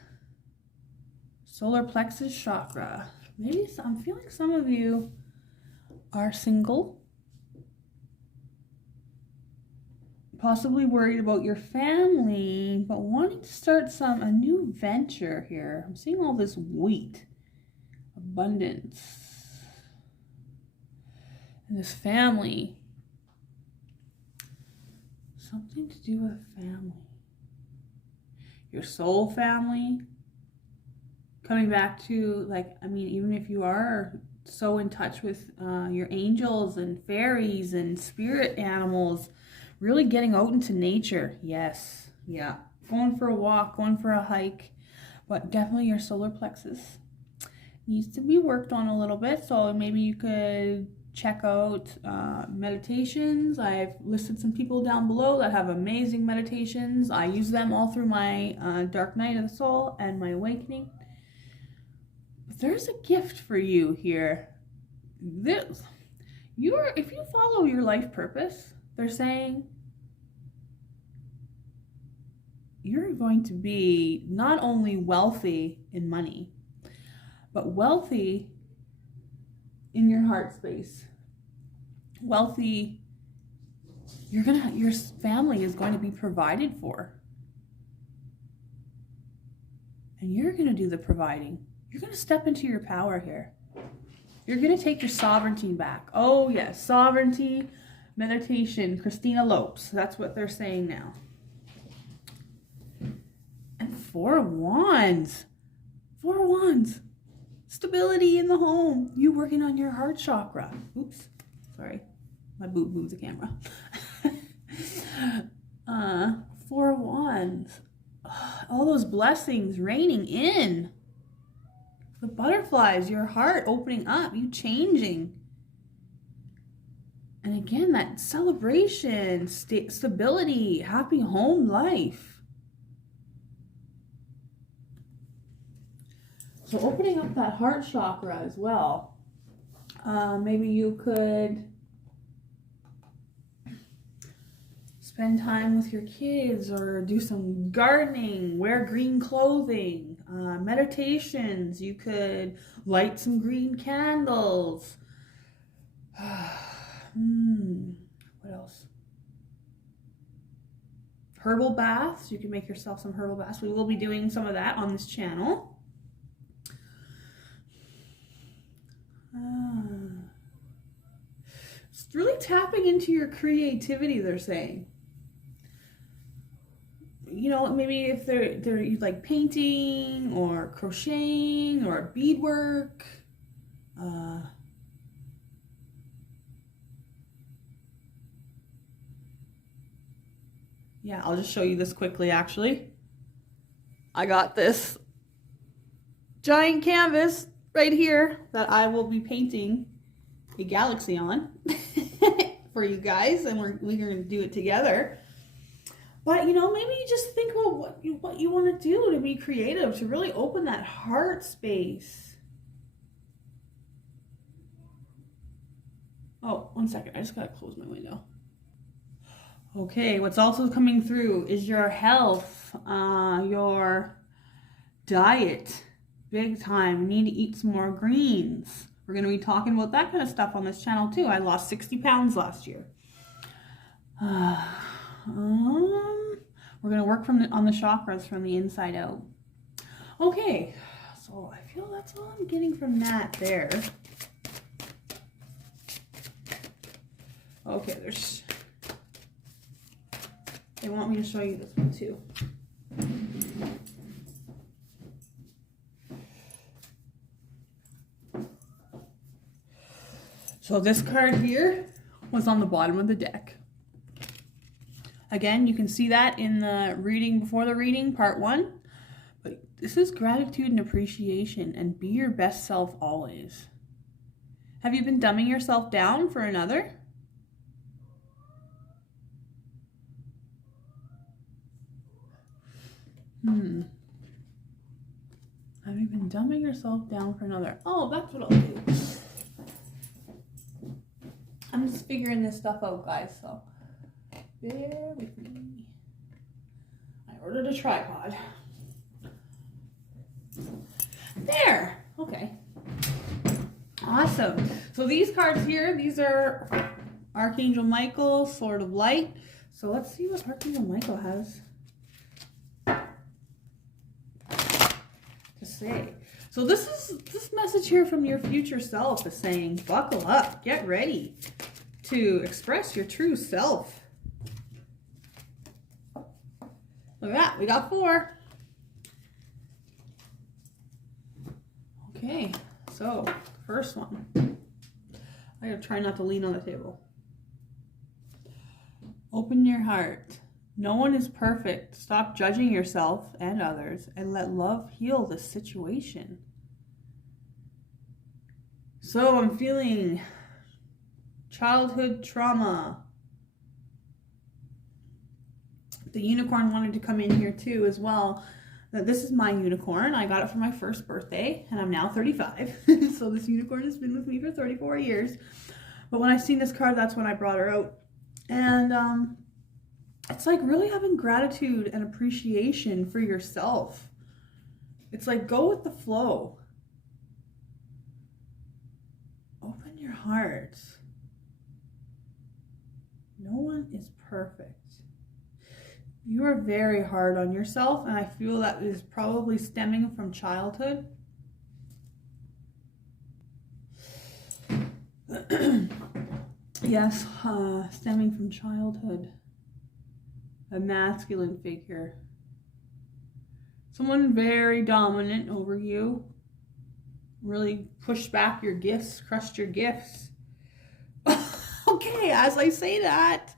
Solar plexus chakra. Maybe I'm feeling some of you are single. Possibly worried about your family, but wanting to start a new venture here. I'm seeing all this wheat. Abundance. And this family. Something to do with family. Your soul family. Coming back to, like, I mean, even if you are so in touch with your angels and fairies and spirit animals, really getting out into nature. Yes. Yeah. Going for a walk, going for a hike, but definitely your solar plexus needs to be worked on a little bit. So maybe you could check out meditations. I've listed some people down below that have amazing meditations. I use them all through my dark night of the soul and my awakening. But there's a gift for you here. If you follow your life purpose, they're saying you're going to be not only wealthy in money, but wealthy in your heart space. Wealthy, your family is going to be provided for. And you're going to do the providing. You're going to step into your power here. You're going to take your sovereignty back. Oh yes, sovereignty, meditation, Christina Lopes. That's what they're saying now. And 4 of Wands. 4 of Wands. Stability in the home. You working on your heart chakra. Oops. Sorry. My boob moved the camera. 4 of Wands. All those blessings raining in. The butterflies, your heart opening up, you changing. And again, that celebration, stability, happy home life. So opening up that heart chakra as well. Maybe you could spend time with your kids or do some gardening, wear green clothing, meditations. You could light some green candles. What else? Herbal baths. You can make yourself some herbal baths. We will be doing some of that on this channel. It's really tapping into your creativity, they're saying. You know, maybe if they're like painting or crocheting or beadwork. Yeah, I'll just show you this quickly, actually. I got this giant canvas right here that I will be painting a galaxy on for you guys, and we're going to do it together. But, you know, maybe you just think about what you want to do to be creative, to really open that heart space. Oh, 1 second. I just got to close my window. Okay, what's also coming through is your health, your diet. Big time. We need to eat some more greens. We're going to be talking about that kind of stuff on this channel too. I lost 60 pounds last year. We're going to work on the chakras from the inside out. Okay, so I feel that's all I'm getting from that there. Okay, they want me to show you this one too. So this card here was on the bottom of the deck. Again, you can see that in the reading before the reading, part 1. But this is gratitude and appreciation, and be your best self always. Have you been dumbing yourself down for another? Have you been dumbing yourself down for another? Oh, that's what I'll do. I'm just figuring this stuff out, guys, so bear with me. I ordered a tripod. There! Okay. Awesome. So these cards here, these are Archangel Michael, Sword of Light. So let's see what Archangel Michael has to say. So this message here from your future self is saying, buckle up, get ready to express your true self. Look at that, we got 4. Okay, so first one. I gotta try not to lean on the table. Open your heart. No one is perfect. Stop judging yourself and others and let love heal the situation. So I'm feeling childhood trauma. The unicorn wanted to come in here too as well. This is my unicorn. I got it for my first birthday and I'm now 35. So this unicorn has been with me for 34 years. But when I seen this card, that's when I brought her out. And it's like really having gratitude and appreciation for yourself. It's like go with the flow. Open your heart. No one is perfect. You are very hard on yourself, and I feel that is probably stemming from childhood. Yes, stemming from childhood. A masculine figure. Someone very dominant over you. Really pushed back your gifts, crushed your gifts. Okay, as I say that,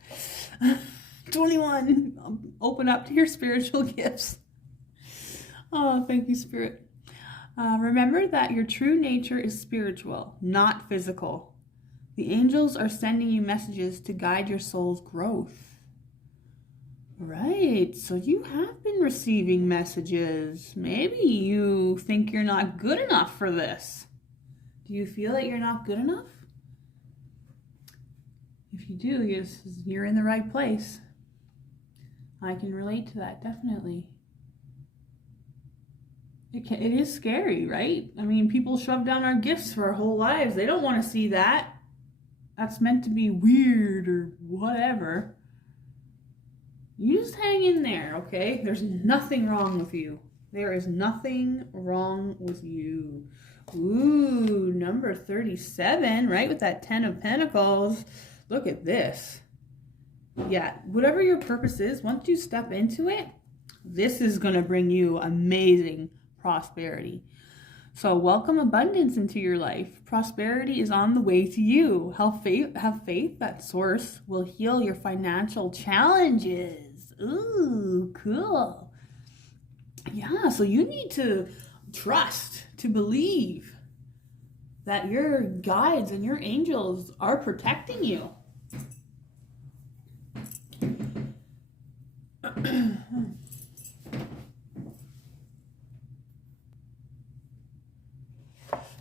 21, open up to your spiritual gifts. Oh, thank you, Spirit. Remember that your true nature is spiritual, not physical. The angels are sending you messages to guide your soul's growth. Right, so you have been receiving messages. Maybe you think you're not good enough for this. Do you feel that you're not good enough? If you do, you're in the right place. I can relate to that, definitely. It is scary, right? I mean, people shove down our gifts for our whole lives. They don't want to see that. That's meant to be weird or whatever. You just hang in there, okay? There's nothing wrong with you. There is nothing wrong with you. Ooh, number 37, right? With that 10 of Pentacles. Look at this. Yeah, whatever your purpose is, once you step into it, this is going to bring you amazing prosperity. So welcome abundance into your life. Prosperity is on the way to you. Have faith that Source will heal your financial challenges. Ooh, cool. Yeah, so you need to trust, to believe that your guides and your angels are protecting you.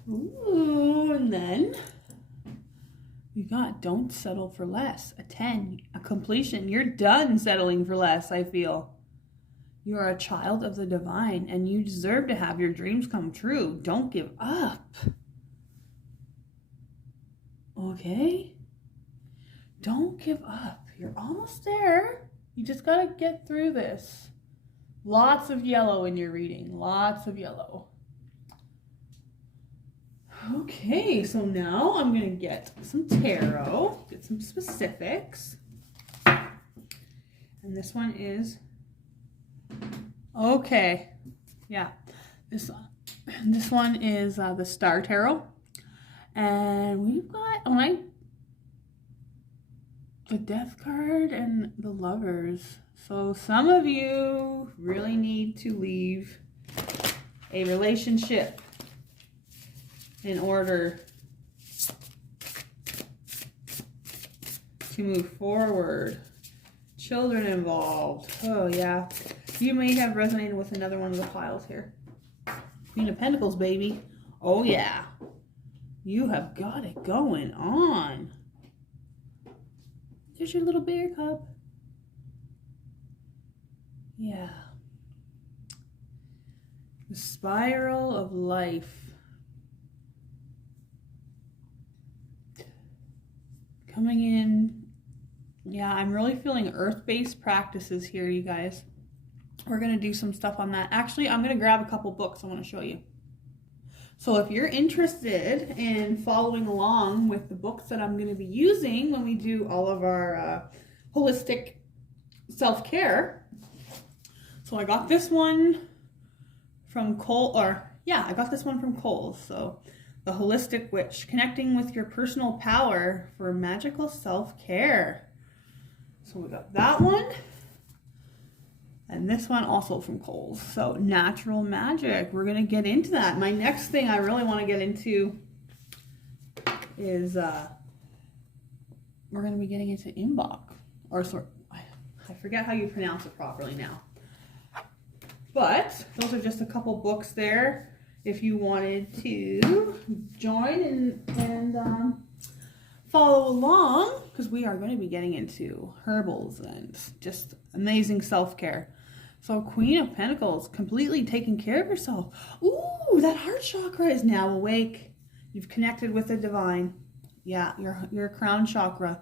Ooh, and then we got don't settle for less. A 10, a completion. You're done settling for less, I feel. You are a child of the divine and you deserve to have your dreams come true. Don't give up. Okay? Don't give up. You're almost there. You just got to get through this. Lots of yellow in your reading. Lots of yellow. Okay, so now I'm going to get some tarot, get some specifics. And this one is, okay, yeah, this one is the Star Tarot. And we've got the Death card and the Lovers. So some of you really need to leave a relationship in order to move forward. Children involved. Oh yeah. You may have resonated with another one of the piles here. Queen of Pentacles, baby. Oh yeah. You have got it going on. There's your little bear cub. Yeah. The spiral of life. Coming in. Yeah, I'm really feeling earth-based practices here, you guys. We're going to do some stuff on that. Actually, I'm going to grab a couple books I want to show you. So if you're interested in following along with the books that I'm going to be using when we do all of our holistic self-care. So I got this one from I got this one from Kohl's. So the Holistic Witch, connecting with your personal power for magical self-care. So we got that one. And this one also from Kohl's. So natural magic. We're going to get into that. My next thing I really want to get into is we're going to be getting into Imbok. Or sort, I forget how you pronounce it properly now. But those are just a couple books there if you wanted to join and follow along, because we are going to be getting into herbals and just amazing self-care. So Queen of Pentacles, completely taking care of yourself. Ooh, that heart chakra is now awake. You've connected with the divine. Yeah, your crown chakra.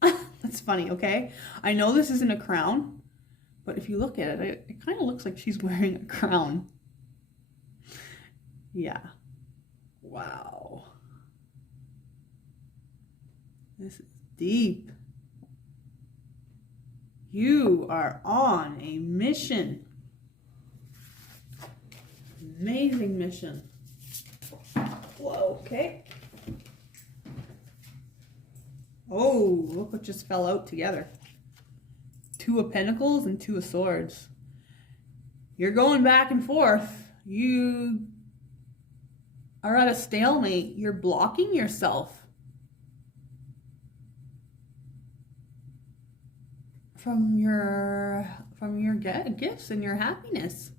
That's funny, okay? I know this isn't a crown, but if you look at it, it kind of looks like she's wearing a crown. Yeah. Wow. This is deep. You are on a mission. Amazing mission. Whoa, okay. Oh, look what just fell out together. Two of Pentacles and Two of Swords. You're going back and forth. You are at a stalemate. You're blocking yourself from your gifts and your happiness.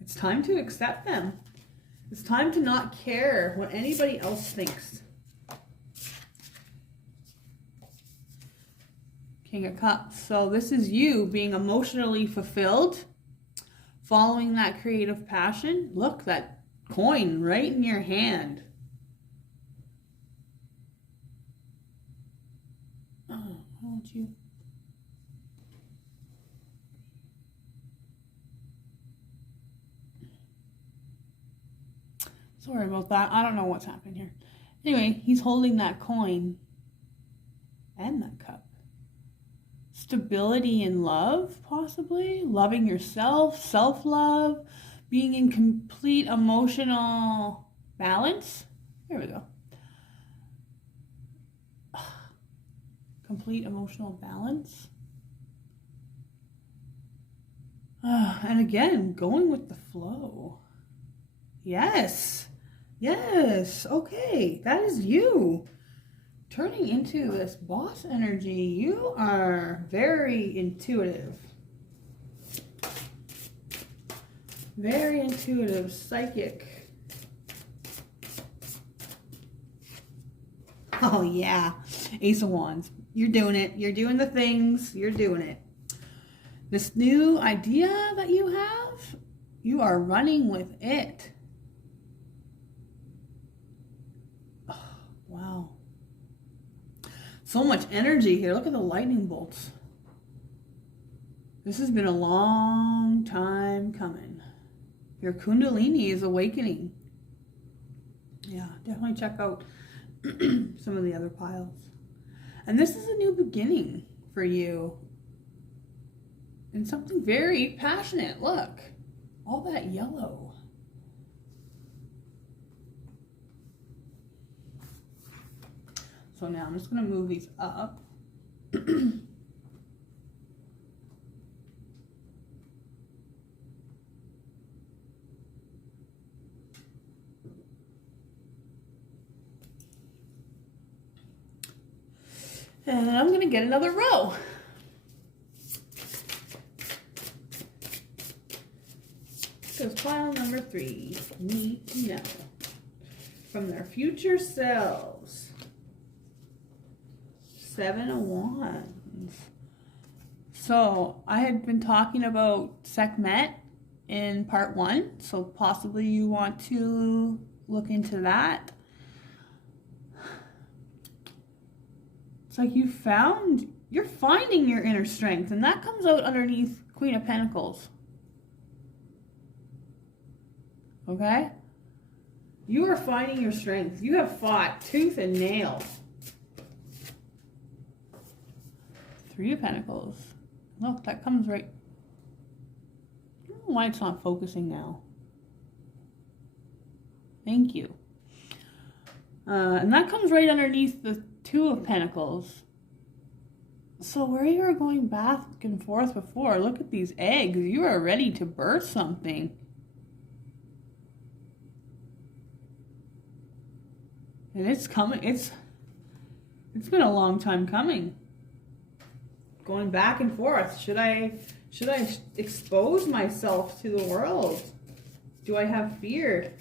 It's time to accept them. It's time to not care what anybody else thinks. King of Cups. So this is you being emotionally fulfilled, following that creative passion. Look, that coin right in your hand. Oh, why don't you? Sorry about that. I don't know what's happening here. Anyway, he's holding that coin and that cup. Stability in love, possibly. Loving yourself, self-love, being in complete emotional balance. There we go. Complete emotional balance. And again, going with the flow. Yes. Yes. Okay. That is you. Turning into this boss energy. You are very intuitive. Very intuitive, psychic. Oh yeah. Ace of Wands. You're doing it. You're doing the things. You're doing it. This new idea that you have, you are running with it. Oh, wow. So much energy here. Look at the lightning bolts. This has been a long time coming. Your Kundalini is awakening. Yeah, definitely check out some of the other piles. And this is a new beginning for you. And something very passionate. Look, all that yellow. So now I'm just going to move these up. And I'm going to get another row. Because pile number 3 need to know from their future selves. 7 of Wands. So I had been talking about Sekhmet in part 1. So possibly you want to look into that. It's like you're finding your inner strength, and that comes out underneath Queen of Pentacles. Okay? You are finding your strength. You have fought tooth and nail. 3 of Pentacles. Look, that comes right. I don't know why it's not focusing now. Thank you. And that comes right underneath the 2 of Pentacles. So where you were going back and forth before, look at these eggs. You are ready to birth something. And it's coming. It's been a long time coming. Going back and forth. Should I expose myself to the world? Do I have fear?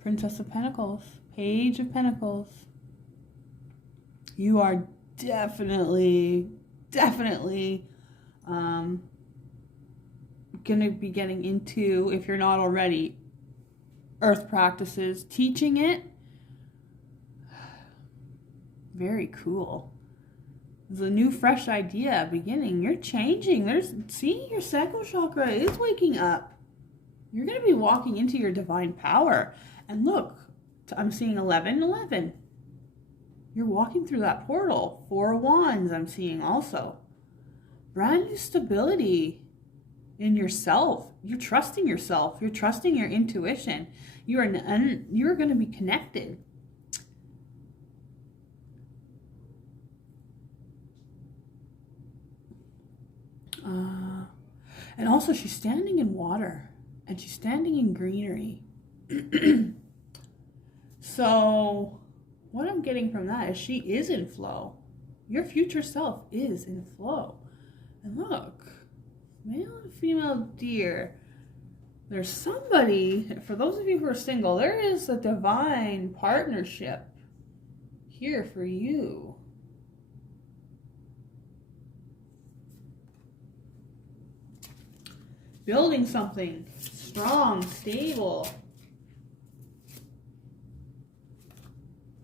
Princess of Pentacles. Page of Pentacles. You are definitely going to be getting into, if you're not already, earth practices, teaching it. Very cool. It's a new, fresh idea beginning. You're changing. See, your sacral chakra is waking up. You're going to be walking into your divine power. And look, I'm seeing 11:11. You're walking through that portal. 4 of Wands I'm seeing also. Brand new stability in yourself. You're trusting yourself. You're trusting your intuition. You're going to be connected. And also she's standing in water and she's standing in greenery. So what I'm getting from that is she is in flow. Your future self is in flow. And look, male and female deer. There's somebody, for those of you who are single, there is a divine partnership here for you. Building something strong, stable.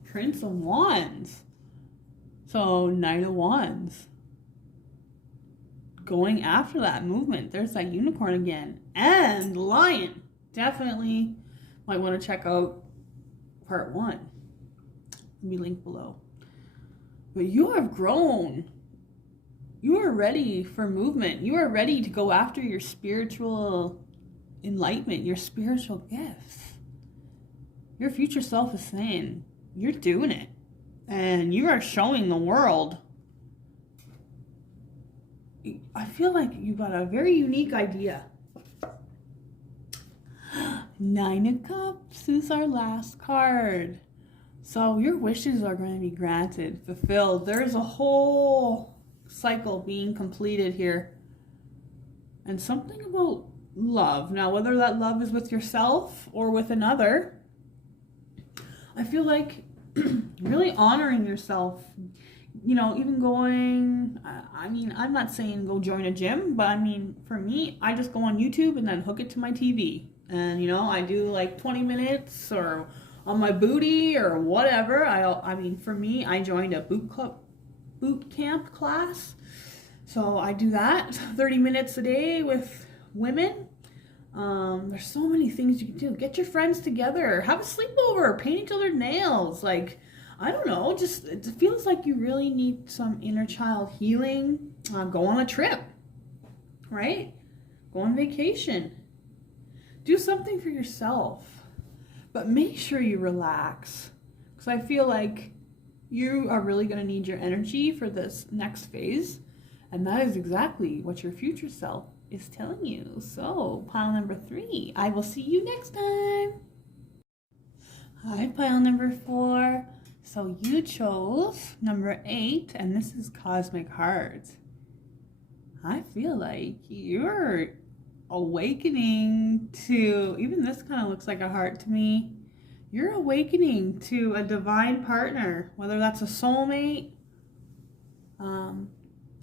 Prince of Wands. So Knight of Wands. Going after that movement. There's that unicorn again. And Lion. Definitely might want to check out part 1. Let me link below. But you have grown. You are ready for movement. You are ready to go after your spiritual enlightenment, your spiritual gifts. Your future self is saying, you're doing it. And you are showing the world. I feel like you got a very unique idea. 9 of Cups is our last card. So your wishes are going to be granted, fulfilled. There's a whole cycle being completed here. And something about love. Now, whether that love is with yourself or with another, I feel like really honoring yourself. You know, even going, I mean, I'm not saying go join a gym, but I mean, for me, I just go on YouTube and then hook it to my TV. And, you know, I do like 20 minutes or on my booty or whatever. I mean, for me, I joined a boot camp class. So I do that 30 minutes a day with women. There's so many things you can do. Get your friends together, have a sleepover, paint each other's nails. Like, I don't know, just it feels like you really need some inner child healing. Go on a trip, right? Go on vacation. Do something for yourself. But make sure you relax. because I feel like you are really going to need your energy for this next phase. And that is exactly what your future self is telling you. So, pile number 3, I will see you next time. Hi, pile number 4. So you chose number 8, and this is Cosmic Heart. I feel like you're awakening to, even this kind of looks like a heart to me. You're awakening to a divine partner, whether that's a soulmate.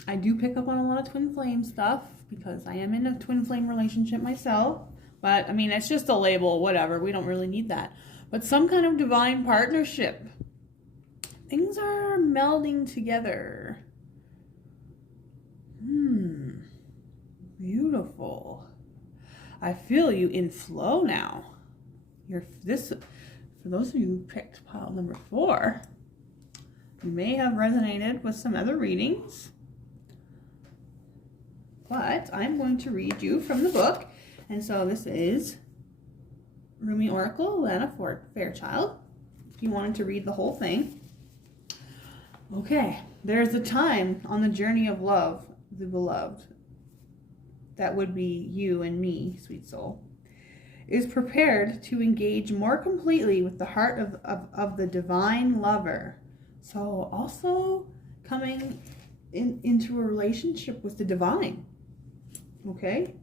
I do pick up on a lot of twin flame stuff because I am in a twin flame relationship myself. But I mean, it's just a label, whatever. We don't really need that. But some kind of divine partnership. Things are melding together. Beautiful. I feel you in flow now. For those of you who picked pile number 4, you may have resonated with some other readings, but I'm going to read you from the book. And so this is Rumi Oracle, Lana Fairchild, if you wanted to read the whole thing. Okay, there's a time on the journey of love, the beloved, that would be you and me, sweet soul, is prepared to engage more completely with the heart of the divine lover. So also coming into a relationship with the divine. Okay?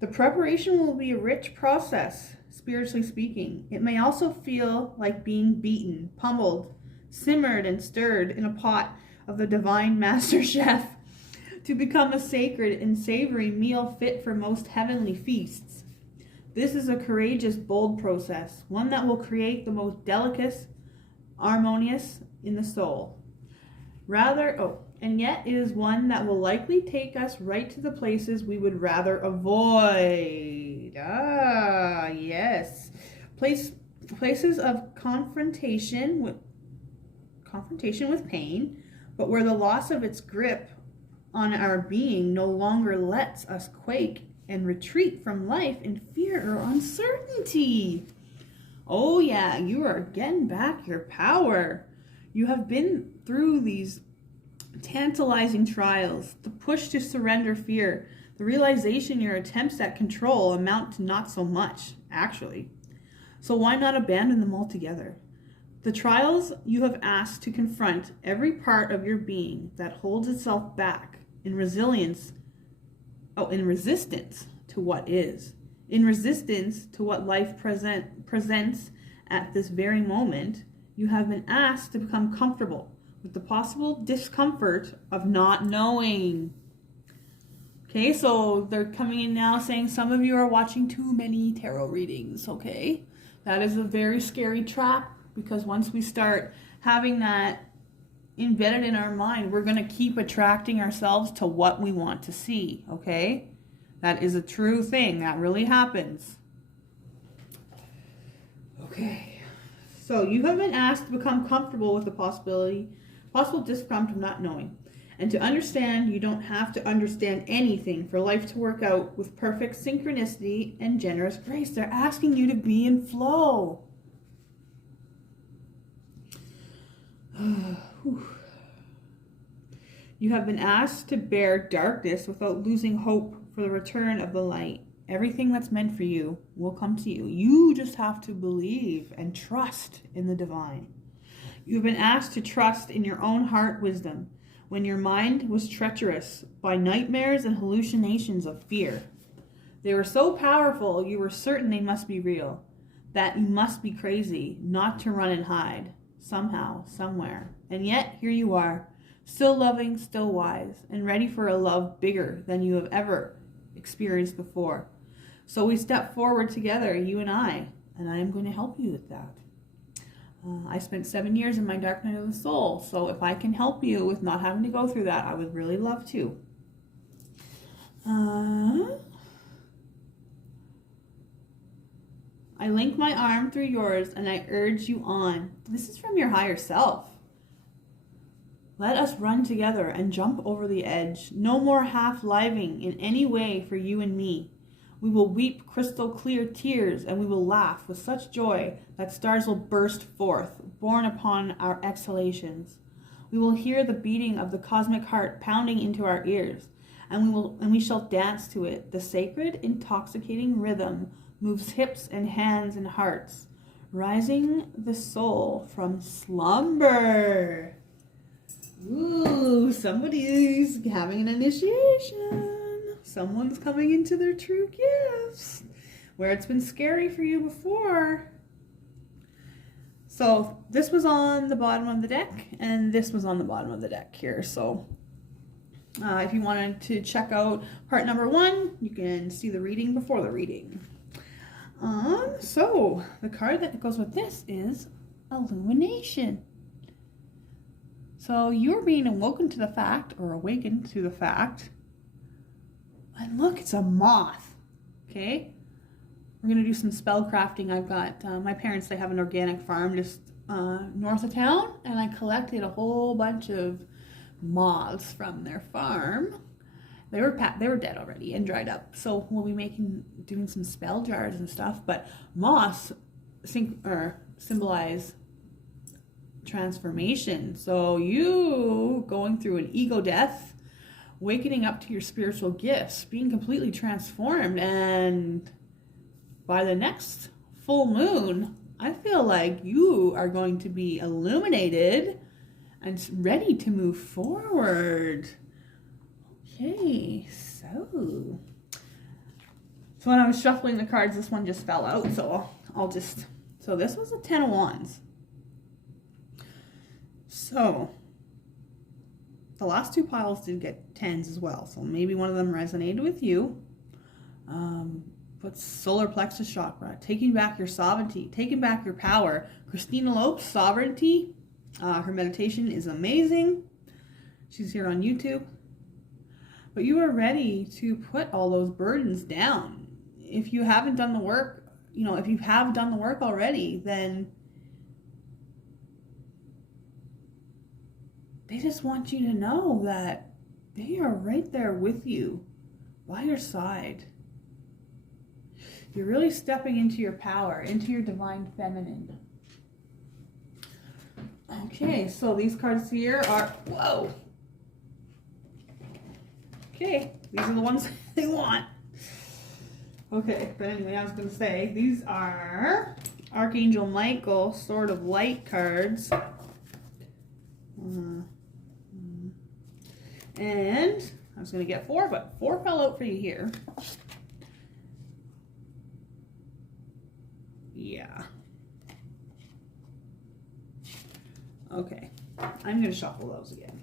The preparation will be a rich process, spiritually speaking. It may also feel like being beaten, pummeled, simmered and stirred in a pot of the divine master chef to become a sacred and savory meal fit for most heavenly feasts. This is a courageous, bold process, one that will create the most delicate, harmonious in the soul. And yet it is one that will likely take us right to the places we would rather avoid. Yes. Places of confrontation with pain, but where the loss of its grip on our being no longer lets us quake and retreat from life in fear or uncertainty. Oh yeah, you are getting back your power. You have been through these tantalizing trials, the push to surrender fear, the realization your attempts at control amount to not so much, actually. So why not abandon them altogether? The trials you have asked to confront every part of your being that holds itself back in resistance to what is, in resistance to what life presents at this very moment. You have been asked to become comfortable with the possible discomfort of not knowing. Okay, so they're coming in now saying some of you are watching too many tarot readings, okay? That is a very scary trap, because once we start having that embedded in our mind, we're going to keep attracting ourselves to what we want to see, okay? That is a true thing. That really happens. Okay. So you have been asked to become comfortable with the possible discomfort of not knowing. And to understand, you don't have to understand anything for life to work out with perfect synchronicity and generous grace. They're asking you to be in flow. You have been asked to bear darkness without losing hope for the return of the light. Everything that's meant for you will come to you. You just have to believe and trust in the divine. You've been asked to trust in your own heart wisdom when your mind was treacherous by nightmares and hallucinations of fear. They were so powerful you were certain they must be real, that you must be crazy not to run and hide, somehow, somewhere. And yet, here you are, still loving, still wise, and ready for a love bigger than you have ever experienced before. So we step forward together, you and I am going to help you with that. I spent 7 years in my dark night of the soul, so if I can help you with not having to go through that, I would really love to. I link my arm through yours and I urge you on. This is from your higher self. Let us run together and jump over the edge. No more half-living in any way for you and me. We will weep crystal clear tears and we will laugh with such joy that stars will burst forth, born upon our exhalations. We will hear the beating of the cosmic heart pounding into our ears, and we shall dance to it. The sacred, intoxicating rhythm moves hips and hands and hearts, rising the soul from slumber. Ooh, somebody's having an initiation. Someone's coming into their true gifts, where it's been scary for you before. So this was on the bottom of the deck, and this was on the bottom of the deck here. So if you wanted to check out part number 1, you can see the reading before the reading. So the card that goes with this is Illumination. So you're being awoken to the fact, or awakened to the fact, and look, it's a moth. Okay, we're gonna do some spell crafting. I've got my parents, they have an organic farm just north of town, and I collected a whole bunch of moths from their farm. They were dead already and dried up. So we'll be doing some spell jars and stuff. But moths symbolize transformation. So you going through an ego death, wakening up to your spiritual gifts, being completely transformed, and by the next full moon, I feel like you are going to be illuminated and ready to move forward. Okay, so when I was shuffling the cards, this one just fell out, so so this was a 10 of Wands. So the last 2 piles did get 10s as well, so maybe one of them resonated with you. But solar plexus chakra, taking back your sovereignty, taking back your power. Christina Lope's Sovereignty, her meditation is amazing. She's here on YouTube. But you are ready to put all those burdens down. If you haven't done the work, if you have done the work already, then they just want you to know that they are right there with you, by your side. You're really stepping into your power, into your divine feminine. Okay, so these cards here are, whoa. Okay, these are the ones they want. Okay, but anyway, I was going to say, these are Archangel Michael, Sword of Light cards. And I was going to get 4, but 4 fell out for you here. Yeah. Okay, I'm going to shuffle those again.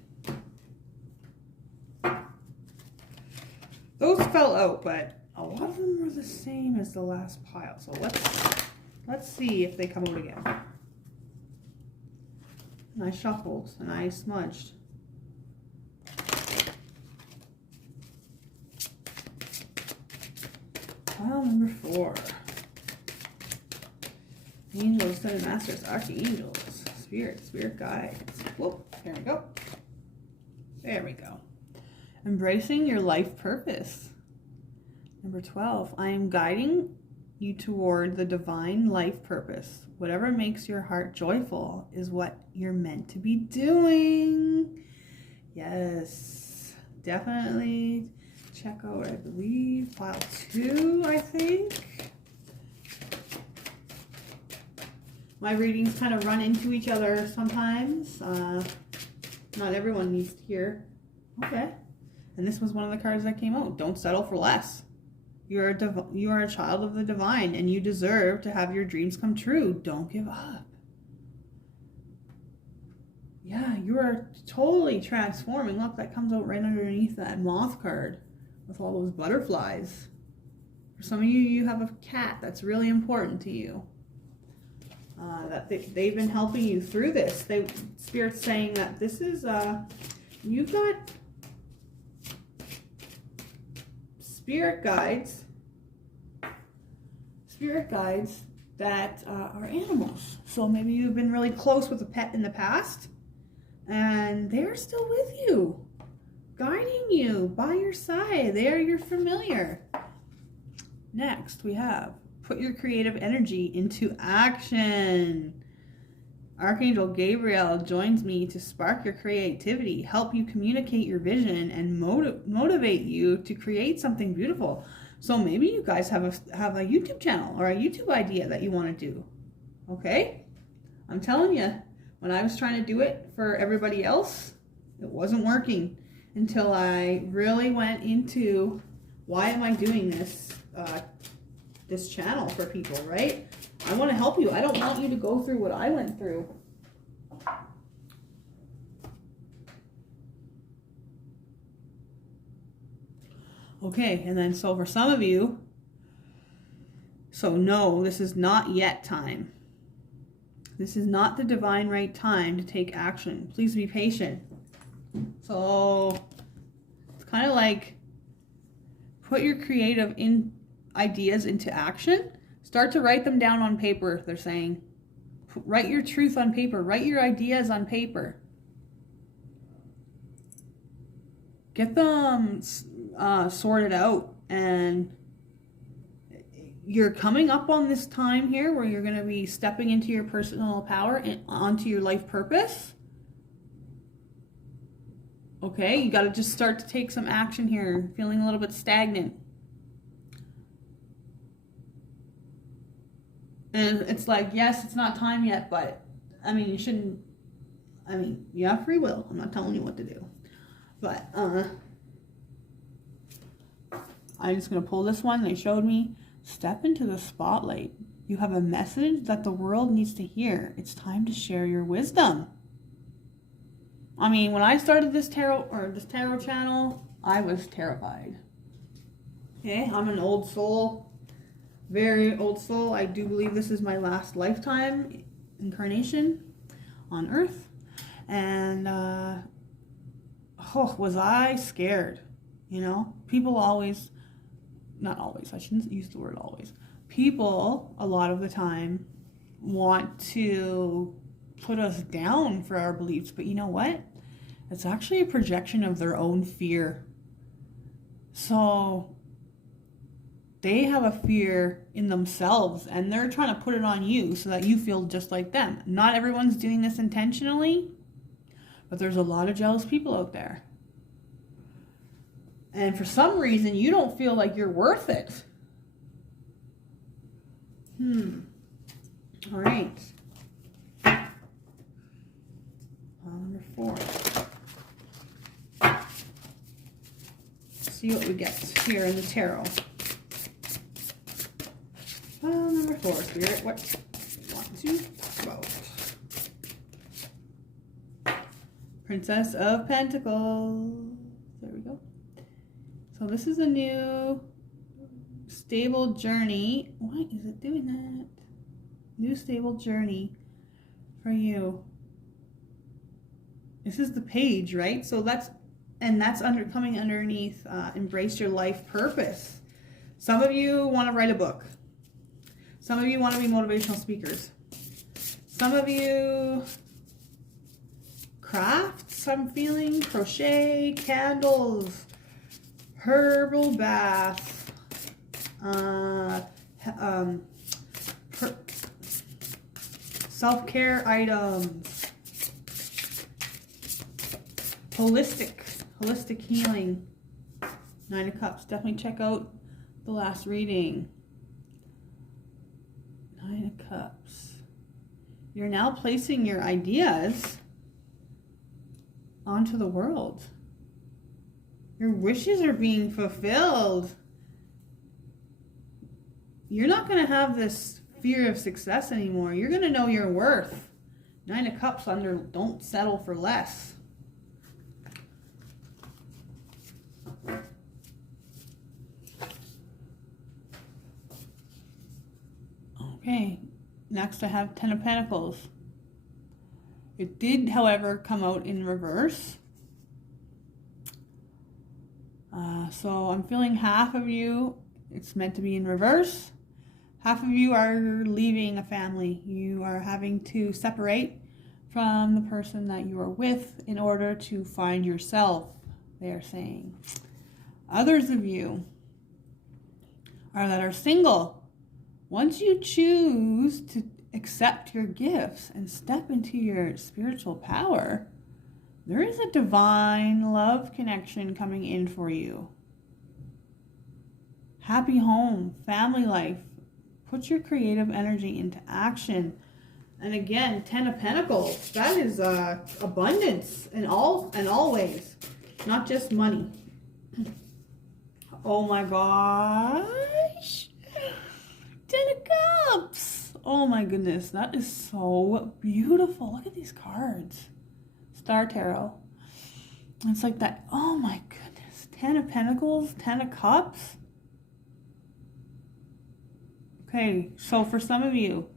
Those fell out, but a lot of them were the same as the last pile. So let's see if they come out again. And I shuffled and I smudged. Pile number 4. Angels, Seven Masters, Archangels, Spirit Guides. Whoop, there we go. There we go. Embracing your life purpose. Number 12, I am guiding you toward the divine life purpose. Whatever makes your heart joyful is what you're meant to be doing. Yes, definitely check out, I believe, pile 2, I think. My readings kind of run into each other sometimes. Not everyone needs to hear. Okay. And this was one of the cards that came out. Don't settle for less. You are a child of the divine, and you deserve to have your dreams come true. Don't give up. Yeah, you are totally transforming. Look, that comes out right underneath that moth card with all those butterflies. For some of you, you have a cat that's really important to you. That they've been helping you through this. Spirit's saying that this is, you've got spirit guides that are animals. So maybe you've been really close with a pet in the past, and they're still with you, guiding you by your side. They are your familiar. Next, we have put your creative energy into action. Archangel Gabriel joins me to spark your creativity, help you communicate your vision, and motivate you to create something beautiful. So maybe you guys have a YouTube channel or a YouTube idea that you want to do. Okay? I'm telling you, when I was trying to do it for everybody else, it wasn't working until I really went into, why am I doing this channel for people, right? I want to help you. I don't want you to go through what I went through. Okay, and then so for some of you, so no, this is not yet time. This is not the divine right time to take action. Please be patient. So it's kind of like put your creative ideas into action. Start to write them down on paper, they're saying. Write your truth on paper. Write your ideas on paper. Get them sorted out. And you're coming up on this time here where you're going to be stepping into your personal power and onto your life purpose. Okay, you got to just start to take some action here. Feeling a little bit stagnant. And it's like, yes, it's not time yet, but I mean, you have free will. I'm not telling you what to do. But I'm just going to pull this one. They showed me, step into the spotlight. You have a message that the world needs to hear. It's time to share your wisdom. I mean, when I started this tarot channel, I was terrified. Okay, I'm an old soul. Very old soul. I do believe this is my last lifetime incarnation on Earth. And, was I scared? You know, people always, not always, I shouldn't use the word always. People, a lot of the time, want to put us down for our beliefs. But you know what? It's actually a projection of their own fear. So they have a fear in themselves and they're trying to put it on you so that you feel just like them. Not everyone's doing this intentionally, but there's a lot of jealous people out there. And for some reason, you don't feel like you're worth it. All right. Number 4. See what we get here in the tarot. Number 4, Spirit, what do you want to talk about? Princess of Pentacles. There we go. So this is a new stable journey. Why is it doing that? New stable journey for you. This is the page, right? So that's coming underneath embrace your life purpose. Some of you want to write a book. Some of you want to be motivational speakers. Some of you crafts, I'm feeling, crochet, candles, herbal bath, self-care items, holistic healing. 9 of Cups. Definitely check out the last reading. 9 of Cups. You're now placing your ideas onto the world. Your wishes are being fulfilled. You're not going to have this fear of success anymore. You're going to know your worth. 9 of Cups under don't settle for less. Okay, next I have 10 of Pentacles. It did, however, come out in reverse. So I'm feeling half of you, it's meant to be in reverse. Half of you are leaving a family. You are having to separate from the person that you are with in order to find yourself, they are saying. Others of you that are single, once you choose to accept your gifts and step into your spiritual power, there is a divine love connection coming in for you. Happy home, family life. Put your creative energy into action. And again, 10 of Pentacles. That is abundance in all ways, not just money. Oh my gosh. 10 of Cups. Oh my goodness, that is so beautiful. Look at these cards. Star Tarot. It's like that. Oh my goodness. 10 of Pentacles, 10 of Cups. Okay, so for some of you,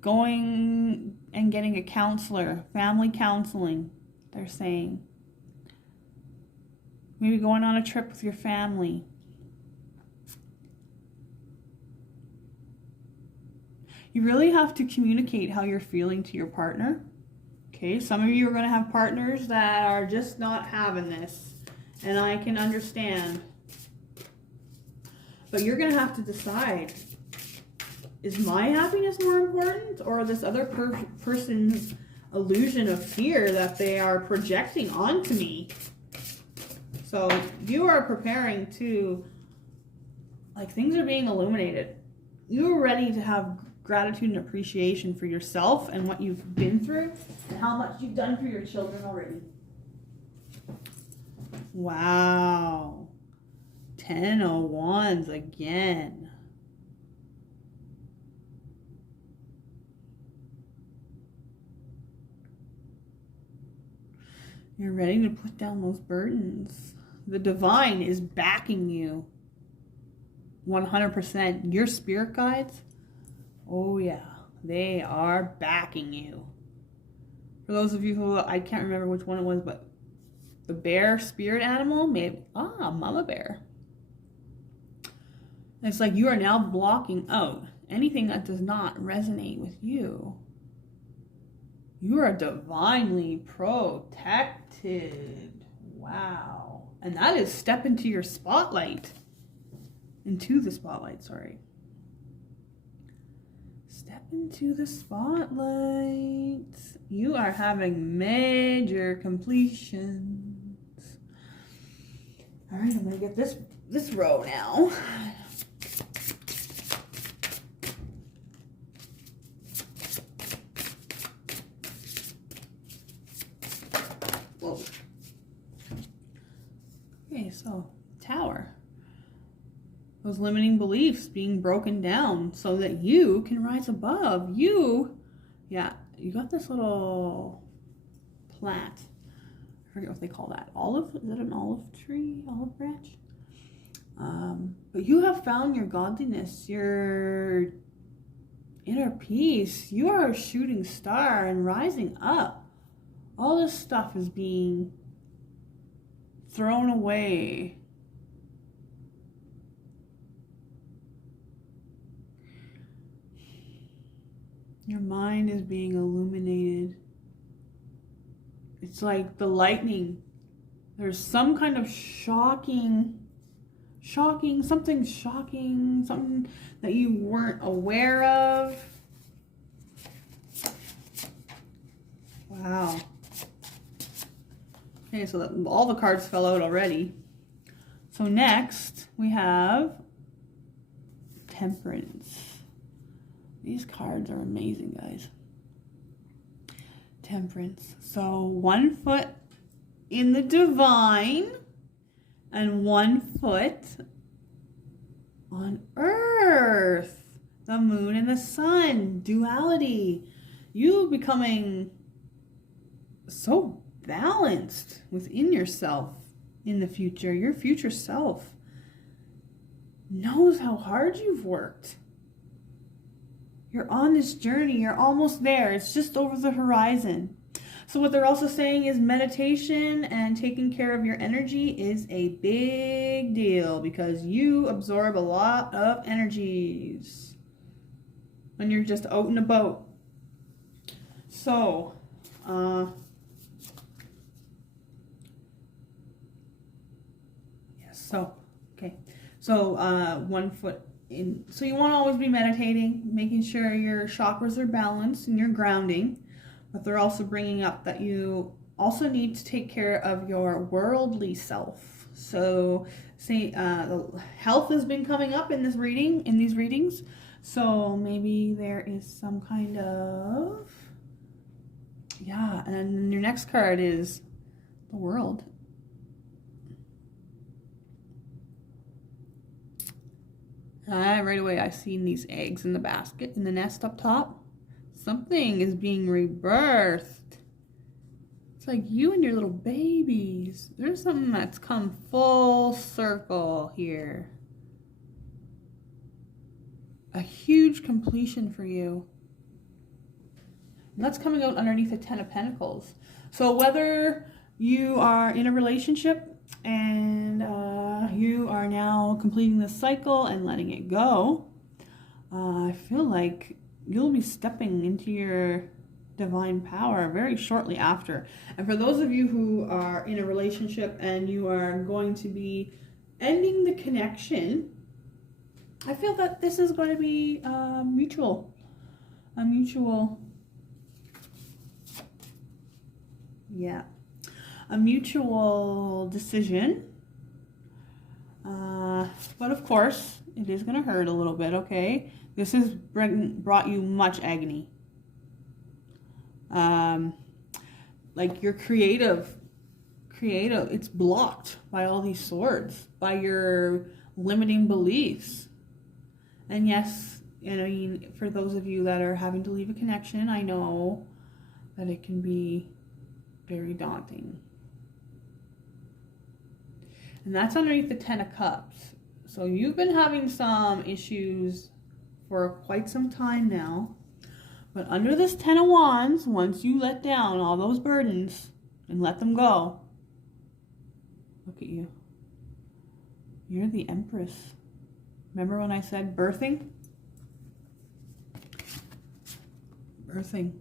going and getting a counselor, family counseling, they're saying. Maybe going on a trip with your family. You really have to communicate how you're feeling to your partner. Okay, some of you are going to have partners that are just not having this. And I can understand. But you're going to have to decide. Is my happiness more important, or this other person's illusion of fear that they are projecting onto me? So you are preparing to, like, things are being illuminated. You are ready to have gratitude and appreciation for yourself and what you've been through and how much you've done for your children already. Wow. 10 of Wands again. You're ready to put down those burdens. The divine is backing you 100%. Your spirit guides, oh yeah, they are backing you. For those of you who, I can't remember which one it was, but the bear spirit animal, maybe, mama bear. It's like you are now blocking out anything that does not resonate with you. You are divinely protected. Wow. And that is step into your spotlight. Into the spotlight, sorry. Step into the spotlight. You are having major completions. All right, I'm going to get this row now. Whoa. Okay, so Tower. Those limiting beliefs being broken down so that you can rise above. You got this little plant. I forget what they call that. Olive? Is it an olive tree? Olive branch? But you have found your godliness, your inner peace. You are a shooting star and rising up. All this stuff is being thrown away. Your mind is being illuminated. It's like the lightning. There's some kind of something that you weren't aware of. Wow. Okay, so all the cards fell out already. So next we have Temperance. These cards are amazing, guys. Temperance. So 1 foot in the divine and 1 foot on earth. The moon and the sun. Duality. You becoming so balanced within yourself in the future. Your future self knows how hard you've worked. You're on this journey. You're almost there. It's just over the horizon. So what they're also saying is meditation and taking care of your energy is a big deal because you absorb a lot of energies when you're just out and about. So, yes, so, okay. So, 1 foot So you want to always be meditating, making sure your chakras are balanced and you're grounding. But they're also bringing up that you also need to take care of your worldly self. So say health has been coming up in these readings. So maybe there is some kind of, yeah, and then your next card is the World. Right away I seen these eggs in the basket, in the nest up top. Something is being rebirthed. It's like you and your little babies. There's something that's come full circle here. A huge completion for you. And that's coming out underneath the Ten of Pentacles. So whether you are in a relationship and you are now completing this cycle and letting it go, I feel like you'll be stepping into your divine power very shortly after. And for those of you who are in a relationship and you are going to be ending the connection, I feel that this is going to be mutual. A mutual decision. But of course, it is going to hurt a little bit, okay? This has brought you much agony. Like your creative, it's blocked by all these swords, by your limiting beliefs. And yes, you know, for those of you that are having to leave a connection, I know that it can be very daunting. And that's underneath the Ten of Cups. So you've been having some issues for quite some time now. But under this Ten of Wands, once you let down all those burdens and let them go, look at you. You're the Empress. Remember when I said birthing? Birthing.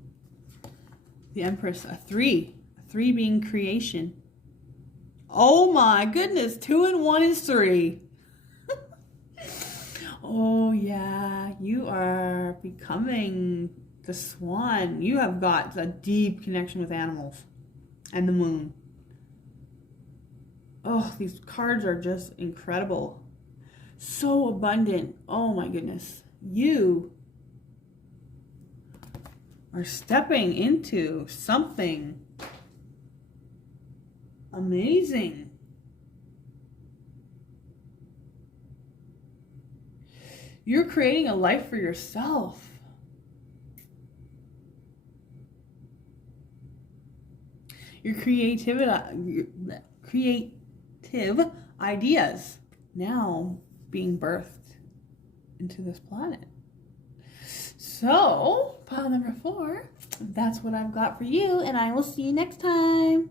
The Empress, a 3. A 3 being creation. Oh my goodness, 2 and 1 is 3. Oh yeah, you are becoming the swan. You have got a deep connection with animals and the moon. Oh, these cards are just incredible. So abundant. Oh my goodness. You are stepping into something amazing. You're creating a life for yourself. Your creative ideas now being birthed into this planet. So, pile number 4, that's what I've got for you, and I will see you next time.